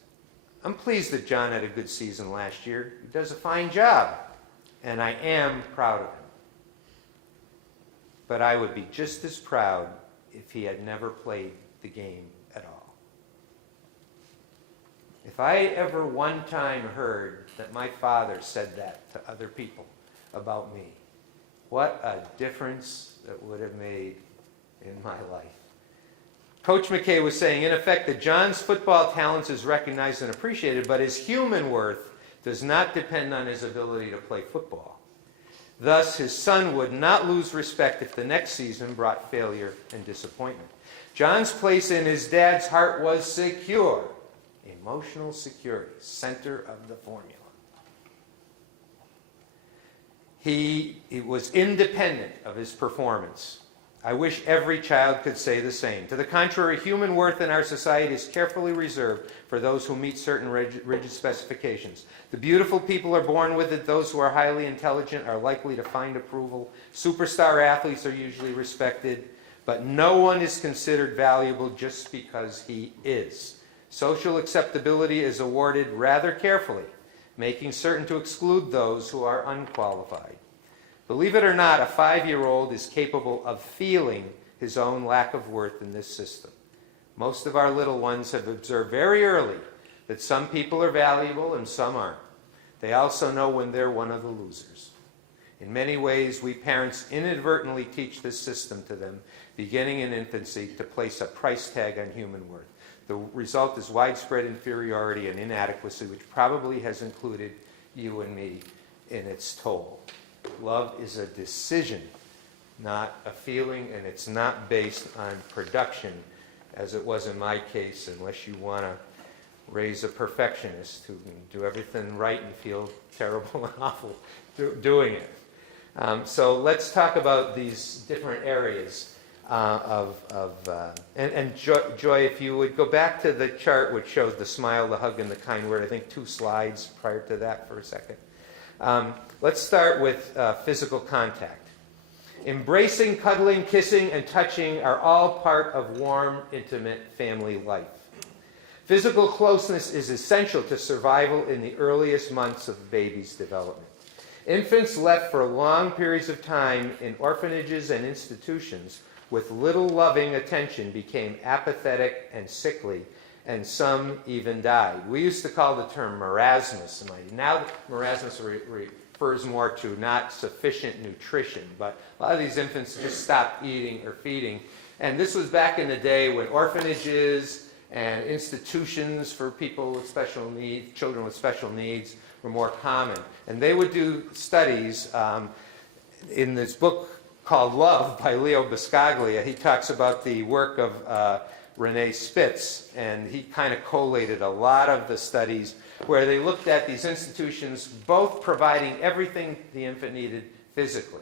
I'm pleased that John had a good season last year. He does a fine job, and I am proud of him. But I would be just as proud if he had never played the game at all. If I ever one time heard that my father said that to other people about me, what a difference that would have made in my life. Coach McKay was saying, in effect, that John's football talents is recognized and appreciated, but his human worth does not depend on his ability to play football. Thus, his son would not lose respect if the next season brought failure and disappointment. John's place in his dad's heart was secure. Emotional security, center of the formula. He was independent of his performance. I wish every child could say the same. To the contrary, human worth in our society is carefully reserved for those who meet certain rigid specifications. The beautiful people are born with it. Those who are highly intelligent are likely to find approval. Superstar athletes are usually respected, but no one is considered valuable just because he is. Social acceptability is awarded rather carefully, making certain to exclude those who are unqualified. Believe it or not, a 5-year-old is capable of feeling his own lack of worth in this system. Most of our little ones have observed very early that some people are valuable and some aren't. They also know when they're one of the losers. In many ways, we parents inadvertently teach this system to them, beginning in infancy, to place a price tag on human worth. The result is widespread inferiority and inadequacy, which probably has included you and me in its toll. Love is a decision, not a feeling, and it's not based on production, as it was in my case, unless you want to raise a perfectionist who can do everything right and feel terrible and awful doing it. So let's talk about these different areas and Joy, if you would go back to the chart which shows the smile, the hug, and the kind word. I think 2 slides prior to that for a second. Let's start with physical contact. Embracing, cuddling, kissing, and touching are all part of warm, intimate family life. Physical closeness is essential to survival in the earliest months of a baby's development. Infants left for long periods of time in orphanages and institutions with little loving attention became apathetic and sickly, and some even died. We used to call the term marasmus. Now marasmus refers more to not sufficient nutrition, but a lot of these infants just stopped eating or feeding. And this was back in the day when orphanages and institutions for people with special needs, children with special needs, were more common. And they would do studies in this book called Love by Leo Buscaglia. He talks about the work of Renee Spitz, and he kind of collated a lot of the studies where they looked at these institutions both providing everything the infant needed physically.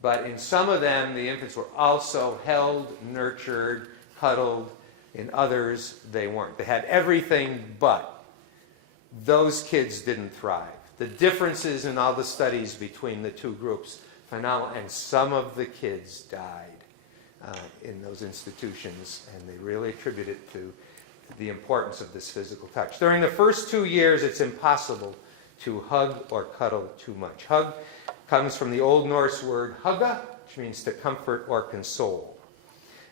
But in some of them, the infants were also held, nurtured, cuddled. In others, they weren't. They had everything, but those kids didn't thrive. The differences in all the studies between the two groups, phenomenal, and some of the kids died in those institutions, and they really attribute it to the importance of this physical touch. During the first 2 years, it's impossible to hug or cuddle too much. Hug comes from the Old Norse word hugga, which means to comfort or console.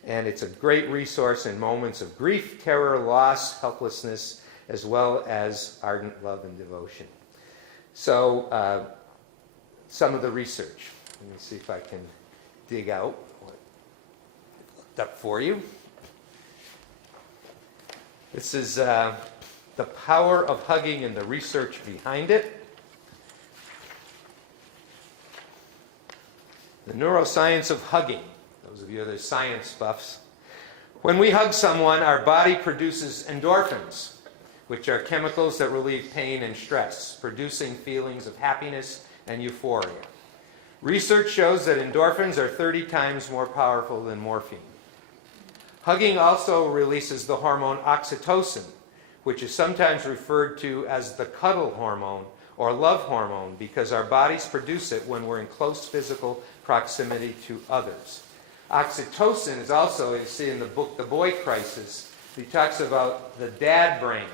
And it's a great resource in moments of grief, terror, loss, helplessness, as well as ardent love and devotion. So, some of the research. Let me see if I can dig out what I looked up for you. This is the power of hugging and the research behind it. The neuroscience of hugging. Those of you that are science buffs. When we hug someone, our body produces endorphins, which are chemicals that relieve pain and stress, producing feelings of happiness and euphoria. Research shows that endorphins are 30 times more powerful than morphine. Hugging also releases the hormone oxytocin, which is sometimes referred to as the cuddle hormone or love hormone because our bodies produce it when we're in close physical proximity to others. Oxytocin is also, you see in the book The Boy Crisis, he talks about the dad brain,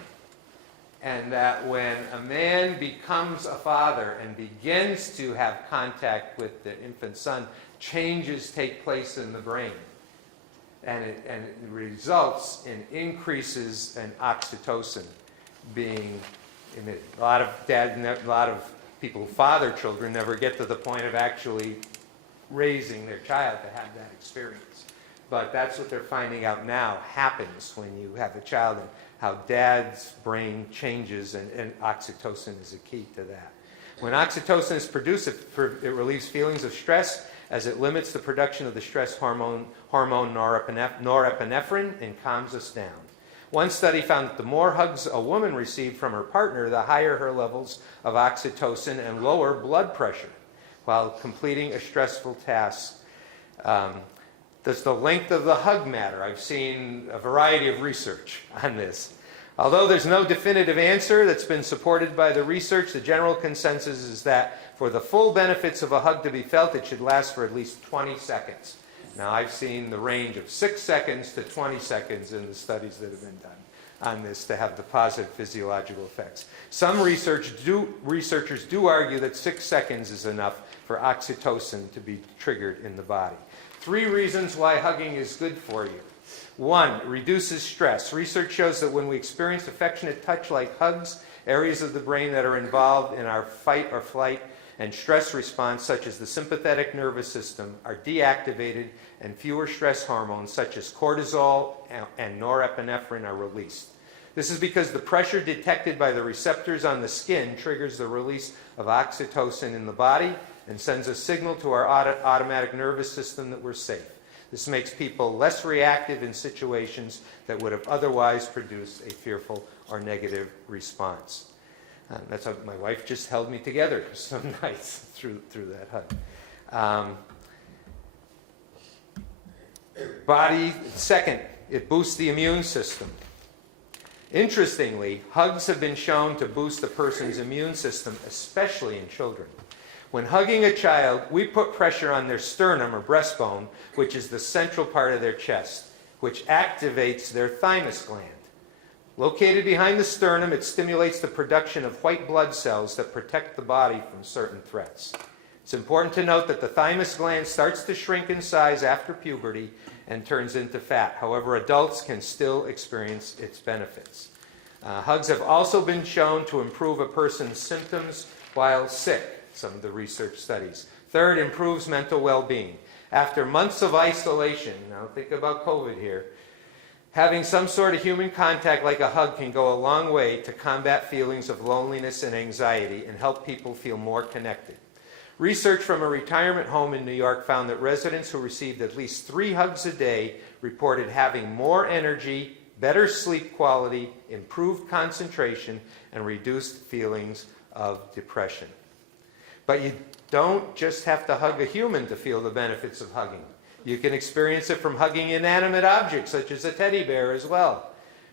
and that when a man becomes a father and begins to have contact with the infant son, changes take place in the brain. And it results in increases in oxytocin being emitted. A lot of people who father children never get to the point of actually raising their child to have that experience. But that's what they're finding out now happens when you have a child, and how dad's brain changes, and oxytocin is a key to that. When oxytocin is produced, it relieves feelings of stress as it limits the production of the stress hormone norepinephrine and calms us down. One study found that the more hugs a woman received from her partner, the higher her levels of oxytocin and lower blood pressure while completing a stressful task. Does the length of the hug matter? I've seen a variety of research on this. Although there's no definitive answer that's been supported by the research, the general consensus is that for the full benefits of a hug to be felt, it should last for at least 20 seconds. Now, I've seen the range of 6 seconds to 20 seconds in the studies that have been done on this to have the positive physiological effects. Some researchers do argue that 6 seconds is enough for oxytocin to be triggered in the body. 3 reasons why hugging is good for you. 1, it reduces stress. Research shows that when we experience affectionate touch like hugs Areas of the brain that are involved in our fight or flight and stress response, such as the sympathetic nervous system, are deactivated, and fewer stress hormones such as cortisol and norepinephrine are released. This is because the pressure detected by the receptors on the skin triggers the release of oxytocin in the body and sends a signal to our automatic nervous system that we're safe. This makes people less reactive in situations that would have otherwise produced a fearful or negative response. That's how my wife just held me together some nights through that hug. Second, it boosts the immune system. Interestingly, hugs have been shown to boost a person's immune system, especially in children. When hugging a child, we put pressure on their sternum or breastbone, which is the central part of their chest, which activates their thymus gland. Located behind the sternum, it stimulates the production of white blood cells that protect the body from certain threats. It's important to note that the thymus gland starts to shrink in size after puberty and turns into fat. However, adults can still experience its benefits. Hugs have also been shown to improve a person's symptoms while sick, some of the research studies. Third, improves mental well-being. After months of isolation, now think about COVID here, having some sort of human contact like a hug can go a long way to combat feelings of loneliness and anxiety and help people feel more connected. Research from a retirement home in New York found that residents who received at least 3 hugs a day reported having more energy, better sleep quality, improved concentration, and reduced feelings of depression. But you don't just have to hug a human to feel the benefits of hugging. You can experience it from hugging inanimate objects, such as a teddy bear as well.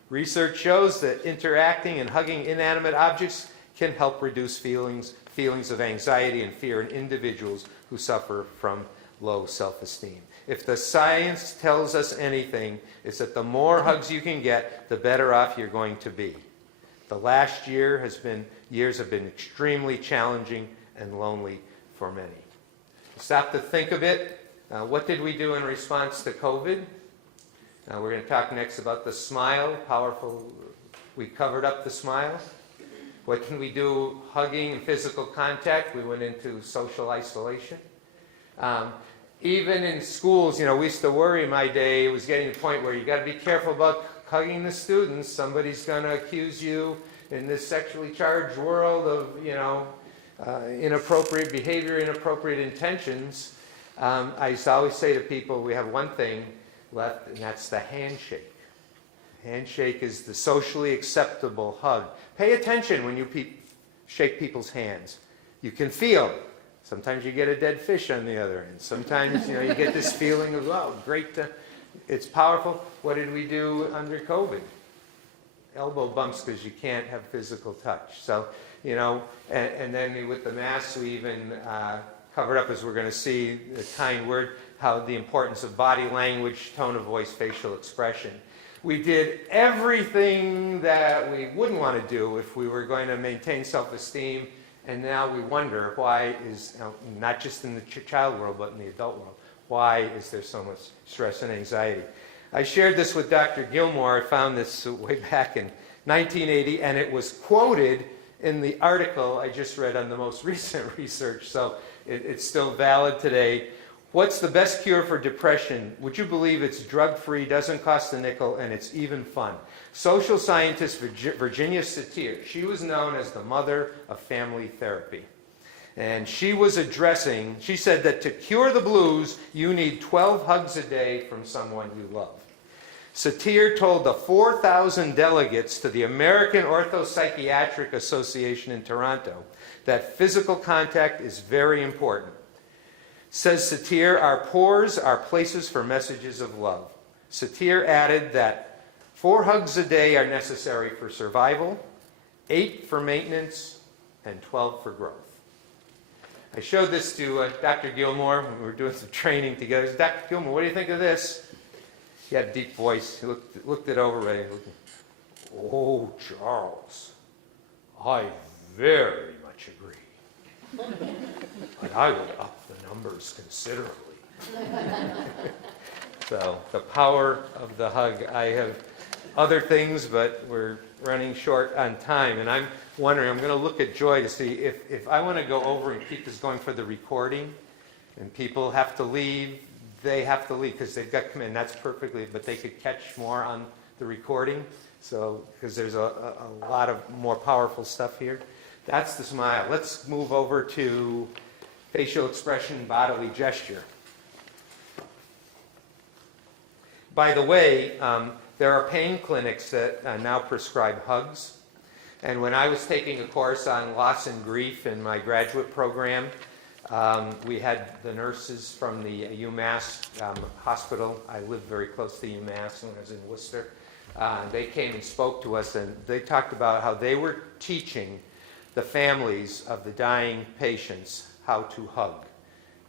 Research shows that interacting and hugging inanimate objects can help reduce feelings of anxiety and fear in individuals who suffer from low self-esteem. If the science tells us anything, it's that the more hugs you can get, the better off you're going to be. The last years have been extremely challenging and lonely for many. Stop to think a bit. What did we do in response to COVID? We're going to talk next about the smile, powerful. We covered up the smile. What can we do? Hugging and physical contact. We went into social isolation. Even in schools, we used to worry in my day. It was getting to the point where you got to be careful about hugging the students. Somebody's going to accuse you in this sexually charged world of, inappropriate behavior, inappropriate intentions. I used to always say to people, we have one thing left, and that's the handshake. Handshake is the socially acceptable hug. Pay attention when you shake people's hands. You can feel. Sometimes you get a dead fish on the other end. Sometimes you get this feeling of, oh, great. It's powerful. What did we do under COVID? Elbow bumps because you can't have physical touch. So, and then with the masks, we even covered up, as we're going to see, the kind word, how the importance of body language, tone of voice, facial expression. We did everything that we wouldn't want to do if we were going to maintain self-esteem, and now we wonder why is, not just in the child world, but in the adult world, why is there so much stress and anxiety? I shared this with Dr. Gilmore. I found this way back in 1980, and it was quoted in the article I just read on the most recent research, so it's still valid today. What's the best cure for depression? Would you believe it's drug-free, doesn't cost a nickel, and it's even fun? Social scientist Virginia Satir, she was known as the mother of family therapy. And she said that to cure the blues, you need 12 hugs a day from someone you love. Satir told the 4,000 delegates to the American Orthopsychiatric Association in Toronto that physical contact is very important. Says Satir, our pores are places for messages of love. Satir added that 4 hugs a day are necessary for survival, 8 for maintenance, and 12 for growth. I showed this to Dr. Gilmore when we were doing some training together. I said, Dr. Gilmore, what do you think of this? He had a deep voice. He looked it over. Right? Oh, Charles, I very much agree. But I would up the numbers considerably. So the power of the hug. I have other things, but we're running short on time. And I'm wondering, I'm going to look at Joy to see if I want to go over and keep this going for the recording, and people have to leave, they have to leave because they've got to come in. That's perfectly, but they could catch more on the recording. So, because there's a lot of more powerful stuff here. That's the smile. Let's move over to facial expression, bodily gesture. By the way, there are pain clinics that now prescribe hugs. And when I was taking a course on loss and grief in my graduate program, we had the nurses from the UMass hospital. I lived very close to UMass when I was in Worcester. They came and spoke to us, and they talked about how they were teaching the families of the dying patients how to hug,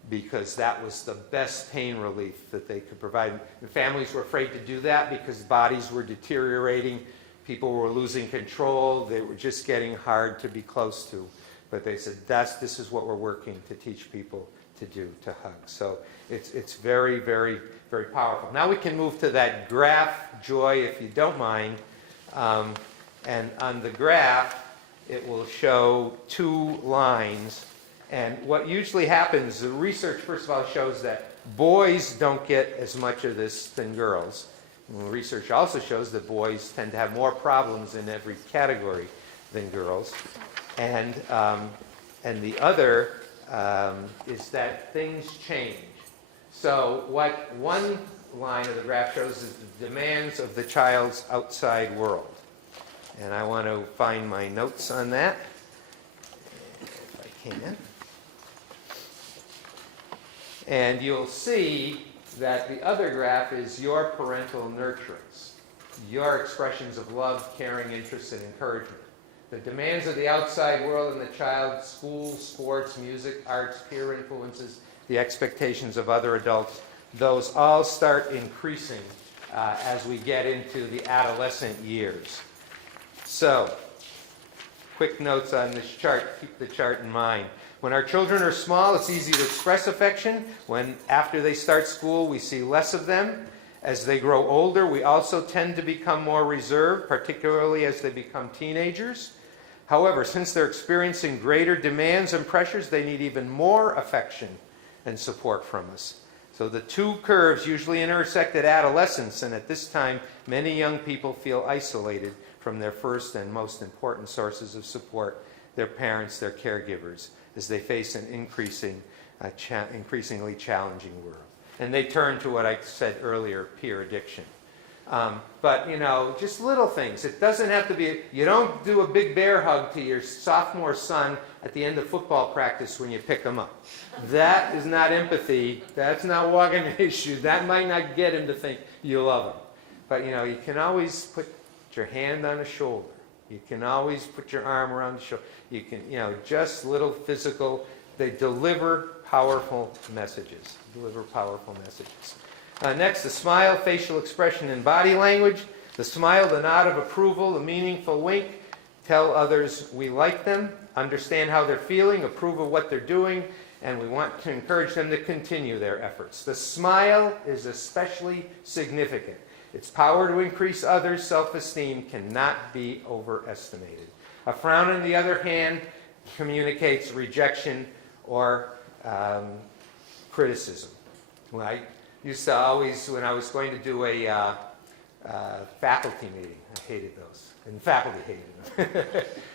because that was the best pain relief that they could provide. The families were afraid to do that because bodies were deteriorating, people were losing control, they were just getting hard to be close to. But they said, this is what we're working to teach people to do, to hug. So it's very, very, very powerful. Now we can move to that graph, Joy, if you don't mind. And on the graph, it will show 2 lines. And what usually happens, the research, first of all, shows that boys don't get as much of this than girls. And the research also shows that boys tend to have more problems in every category than girls. And the other is that things change. So what one line of the graph shows is the demands of the child's outside world. And I want to find my notes on that, if I can. And you'll see that the other graph is your parental nurturance, your expressions of love, caring, interest, and encouragement. The demands of the outside world in the child, school, sports, music, arts, peer influences, the expectations of other adults, those all start increasing as we get into the adolescent years. So, quick notes on this chart. Keep the chart in mind. When our children are small, it's easy to express affection. When after they start school, we see less of them. As they grow older, we also tend to become more reserved, particularly as they become teenagers. However, since they're experiencing greater demands and pressures, they need even more affection and support from us. So the 2 curves usually intersect at adolescence, and at this time, many young people feel isolated from their first and most important sources of support, their parents, their caregivers, as they face an increasingly challenging world. And they turn to what I said earlier, peer addiction. But, just little things. It doesn't have to be, you don't do a big bear hug to your sophomore son at the end of football practice when you pick him up. That is not empathy. That's not walking his shoes. That might not get him to think you love him. But, you can always put your hand on his shoulder. You can always put your arm around the shoulder. You can, just little physical, they deliver powerful messages. Next, the smile, facial expression, and body language. The smile, the nod of approval, the meaningful wink. Tell others we like them, understand how they're feeling, approve of what they're doing, and we want to encourage them to continue their efforts. The smile is especially significant. Its power to increase others' self-esteem cannot be overestimated. A frown, on the other hand, communicates rejection or criticism. When I used to always, when I was going to do a faculty meeting, I hated those, and faculty hated them.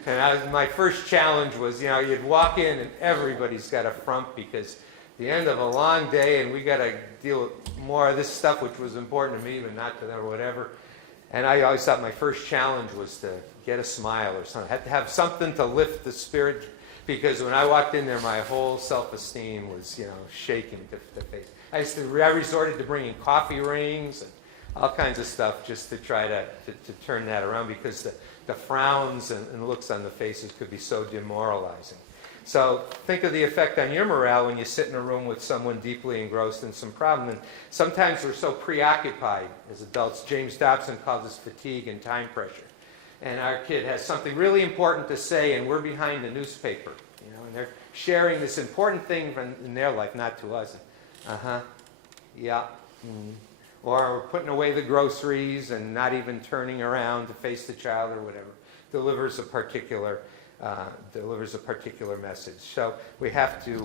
And my first challenge was, you'd walk in and everybody's got a frump because the end of a long day and we got to deal with more of this stuff which was important to me but not to them or whatever. And I always thought my first challenge was to get a smile or something. I had to have something to lift the spirit, because when I walked in there, my whole self-esteem was, shaking to face. I resorted to bringing coffee rings and all kinds of stuff just to try to turn that around, because the frowns and looks on the faces could be so demoralizing. So think of the effect on your morale when you sit in a room with someone deeply engrossed in some problem. And sometimes we're so preoccupied as adults. James Dobson calls this fatigue and time pressure. And our kid has something really important to say, and we're behind the newspaper, and they're sharing this important thing in their life, not to us. Yeah. or putting away the groceries and not even turning around to face the child or whatever, delivers a particular message. So we have to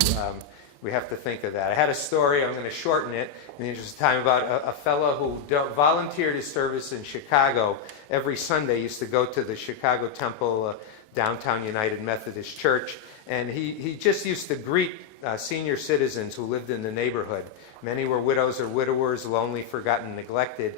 think of that. I had a story, I'm going to shorten it in the interest of time, about a fellow who volunteered his service in Chicago. Every Sunday used to go to the Chicago Temple, downtown United Methodist Church, and he just used to greet senior citizens who lived in the neighborhood. Many were widows or widowers, lonely, forgotten, neglected.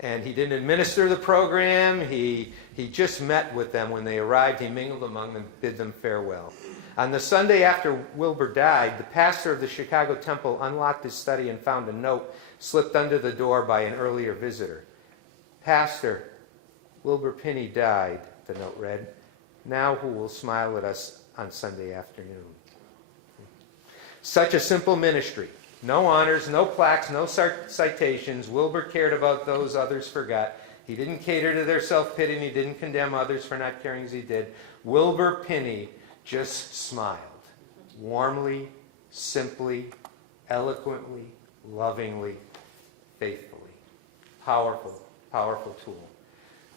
And he didn't administer the program. He just met with them when they arrived. He mingled among them, bid them farewell. On the Sunday after Wilbur died, the pastor of the Chicago Temple unlocked his study and found a note slipped under the door by an earlier visitor. "Pastor, Wilbur Pinney died," the note read. "Now who will smile at us on Sunday afternoon?" Such a simple ministry. No honors, no plaques, no citations. Wilbur cared about those others forgot. He didn't cater to their self-pity, and he didn't condemn others for not caring as he did. Wilbur Pinney just smiled. Warmly, simply, eloquently, lovingly, faithfully. Powerful, powerful tool.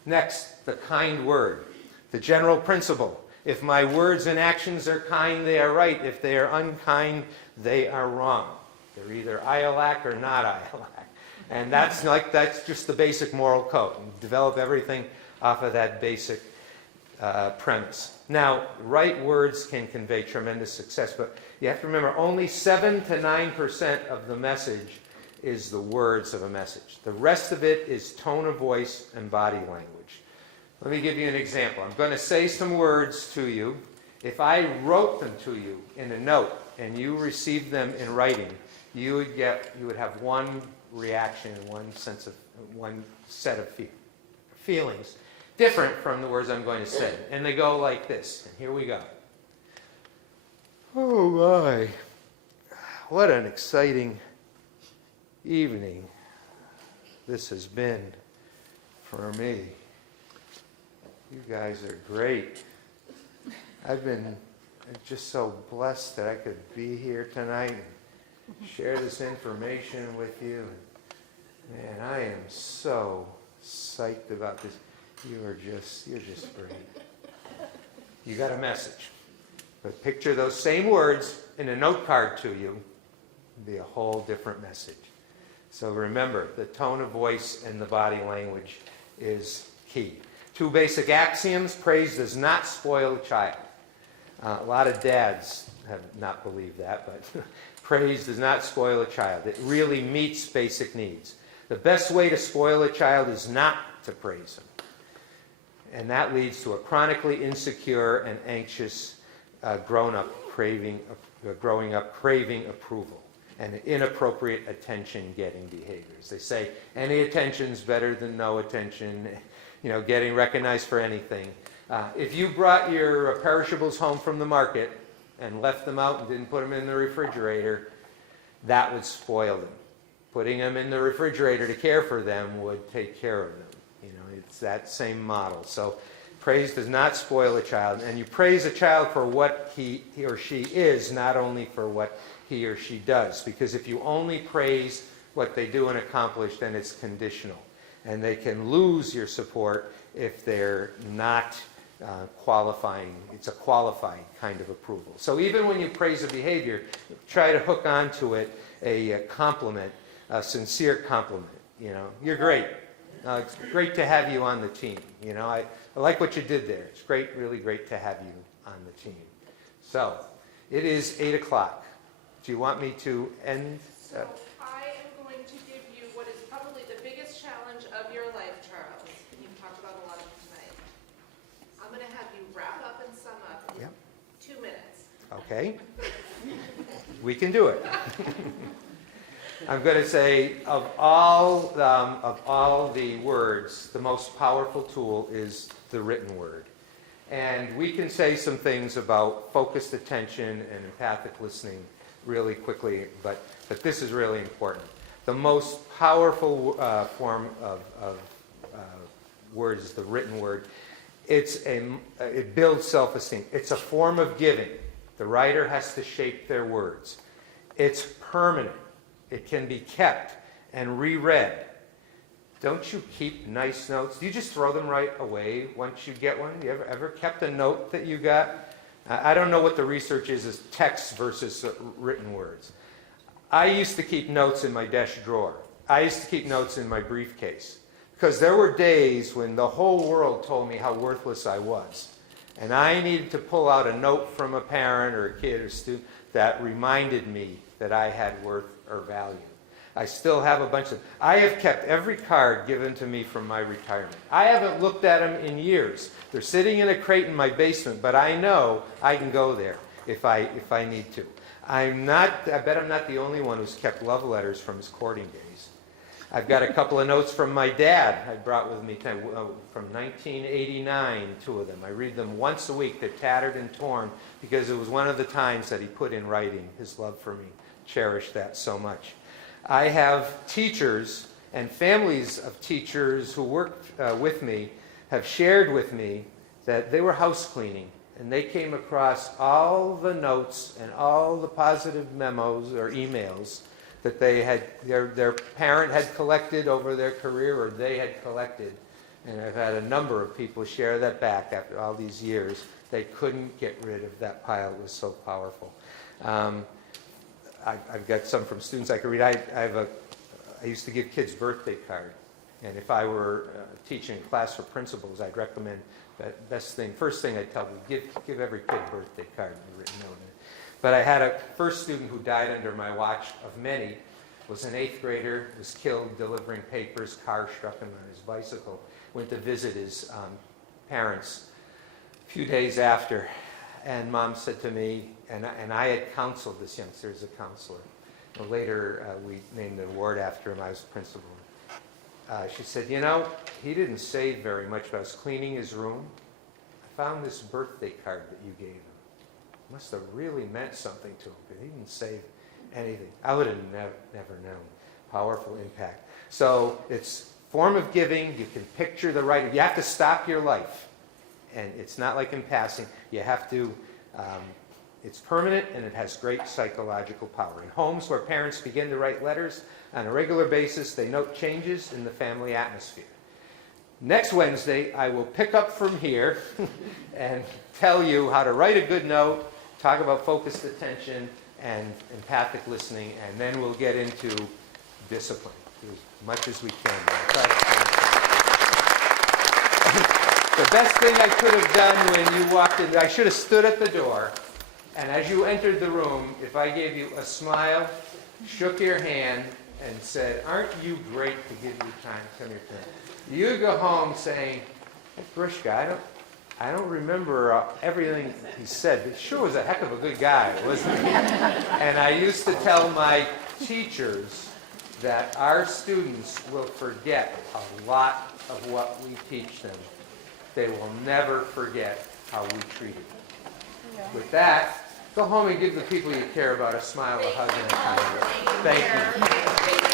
Next, the kind word. The general principle. If my words and actions are kind, they are right. If they are unkind, they are wrong. They're either Iolac or not Iolac. And that's just the basic moral code. You develop everything off of that basic premise. Now, right words can convey tremendous success, but you have to remember only 7 to 9% of the message is the words of a message. The rest of it is tone of voice and body language. Let me give you an example. I'm going to say some words to you. If I wrote them to you in a note and you received them in writing, you would have one reaction, one set of feelings, different from the words I'm going to say. And they go like this. And here we go. Oh my, what an exciting evening this has been for me. You guys are great. I've been just so blessed that I could be here tonight and share this information with you. Man, I am so psyched about this. You're just great. You got a message. But picture those same words in a note card to you. It'd be a whole different message. So remember, the tone of voice and the body language is key. 2 basic axioms. Praise does not spoil a child. A lot of dads have not believed that, but praise does not spoil a child. It really meets basic needs. The best way to spoil a child is not to praise him. And that leads to a chronically insecure and anxious growing up craving approval and inappropriate attention-getting behaviors. They say any attention's better than no attention, getting recognized for anything. If you brought your perishables home from the market and left them out and didn't put them in the refrigerator, that would spoil them. Putting them in the refrigerator to care for them would take care of them. It's that same model. So praise does not spoil a child. And you praise a child for what he or she is, not only for what he or she does. Because if you only praise what they do and accomplish, then it's conditional. And they can lose your support if they're not qualifying. It's a qualified kind of approval. So even when you praise a behavior, try to hook onto it a compliment, a sincere compliment. You're great. It's great to have you on the team. I like what you did there. It's great, really great to have you on the team. So, it is 8 o'clock. Do you want me to end? So I am going to give you what is probably the biggest challenge of your life, Charles. You've talked about a lot of it tonight. I'm going to have you wrap up and sum up in 2 minutes. Okay. We can do it. I'm going to say of all the words, the most powerful tool is the written word. And we can say some things about focused attention and empathic listening really quickly, but this is really important. The most powerful form of words is the written word. It builds self-esteem. It's a form of giving. The writer has to shape their words. It's permanent. It can be kept and reread don't you keep nice notes? Do you just throw them right away once you get one? You ever kept a note that you got? I don't know what the research is text versus written words. I used to keep notes in my desk drawer. I used to keep notes in my briefcase. Because there were days when the whole world told me how worthless I was. And I needed to pull out a note from a parent or a kid or student that reminded me that I had worth or value. I still have a bunch of... I have kept every card given to me from my retirement. I haven't looked at them in years. They're sitting in a crate in my basement, but I know I can go there if I need to. I bet I'm not the only one who's kept love letters from his courting days. I've got a couple of notes from my dad I brought with me from 1989, 2 of them. I read them once a week. They're tattered and torn because it was one of the times that he put in writing his love for me. Cherish that so much. I have teachers and families of teachers who worked with me have shared with me that they were house cleaning and they came across all the notes and all the positive memos or emails that they had, their parent had collected over their career or they had collected. And I've had a number of people share that back after all these years. They couldn't get rid of that pile. It was so powerful. I've got some from students I could read. I used to give kids birthday cards. And if I were teaching a class for principals, I'd recommend that first thing I'd tell them, give every kid a birthday card and a written note in it. But I had a first student who died under my watch of many, was an 8th grader, was killed delivering papers, car struck him on his bicycle, went to visit his parents a few days after. And Mom said to me, and I had counseled this youngster as a counselor. And later, we named an award after him. I was principal. She said, you know, he didn't say very much, but I was cleaning his room. I found this birthday card that you gave him. It must have really meant something to him, because he didn't say anything. I would have never known. Powerful impact. So it's form of giving. You can picture the right. You have to stop your life. And it's not like in passing. You have to, it's permanent and it has great psychological power. In homes where parents begin to write letters on a regular basis, they note changes in the family atmosphere. Next Wednesday, I will pick up from here and tell you how to write a good note, talk about focused attention and empathic listening, and then we'll get into discipline as much as we can. The best thing I could have done when you walked in, I should have stood at the door, and as you entered the room, if I gave you a smile, shook your hand, and said, aren't you great to give you time, come here, you go home saying, hey, Gruszka, I don't remember everything he said, but sure was a heck of a good guy, wasn't he? And I used to tell my teachers that our students will forget a lot of what we teach them. They will never forget how we treated them. Yeah. With that, go home and give the people you care about a smile, a hug, and a comment. Thank you.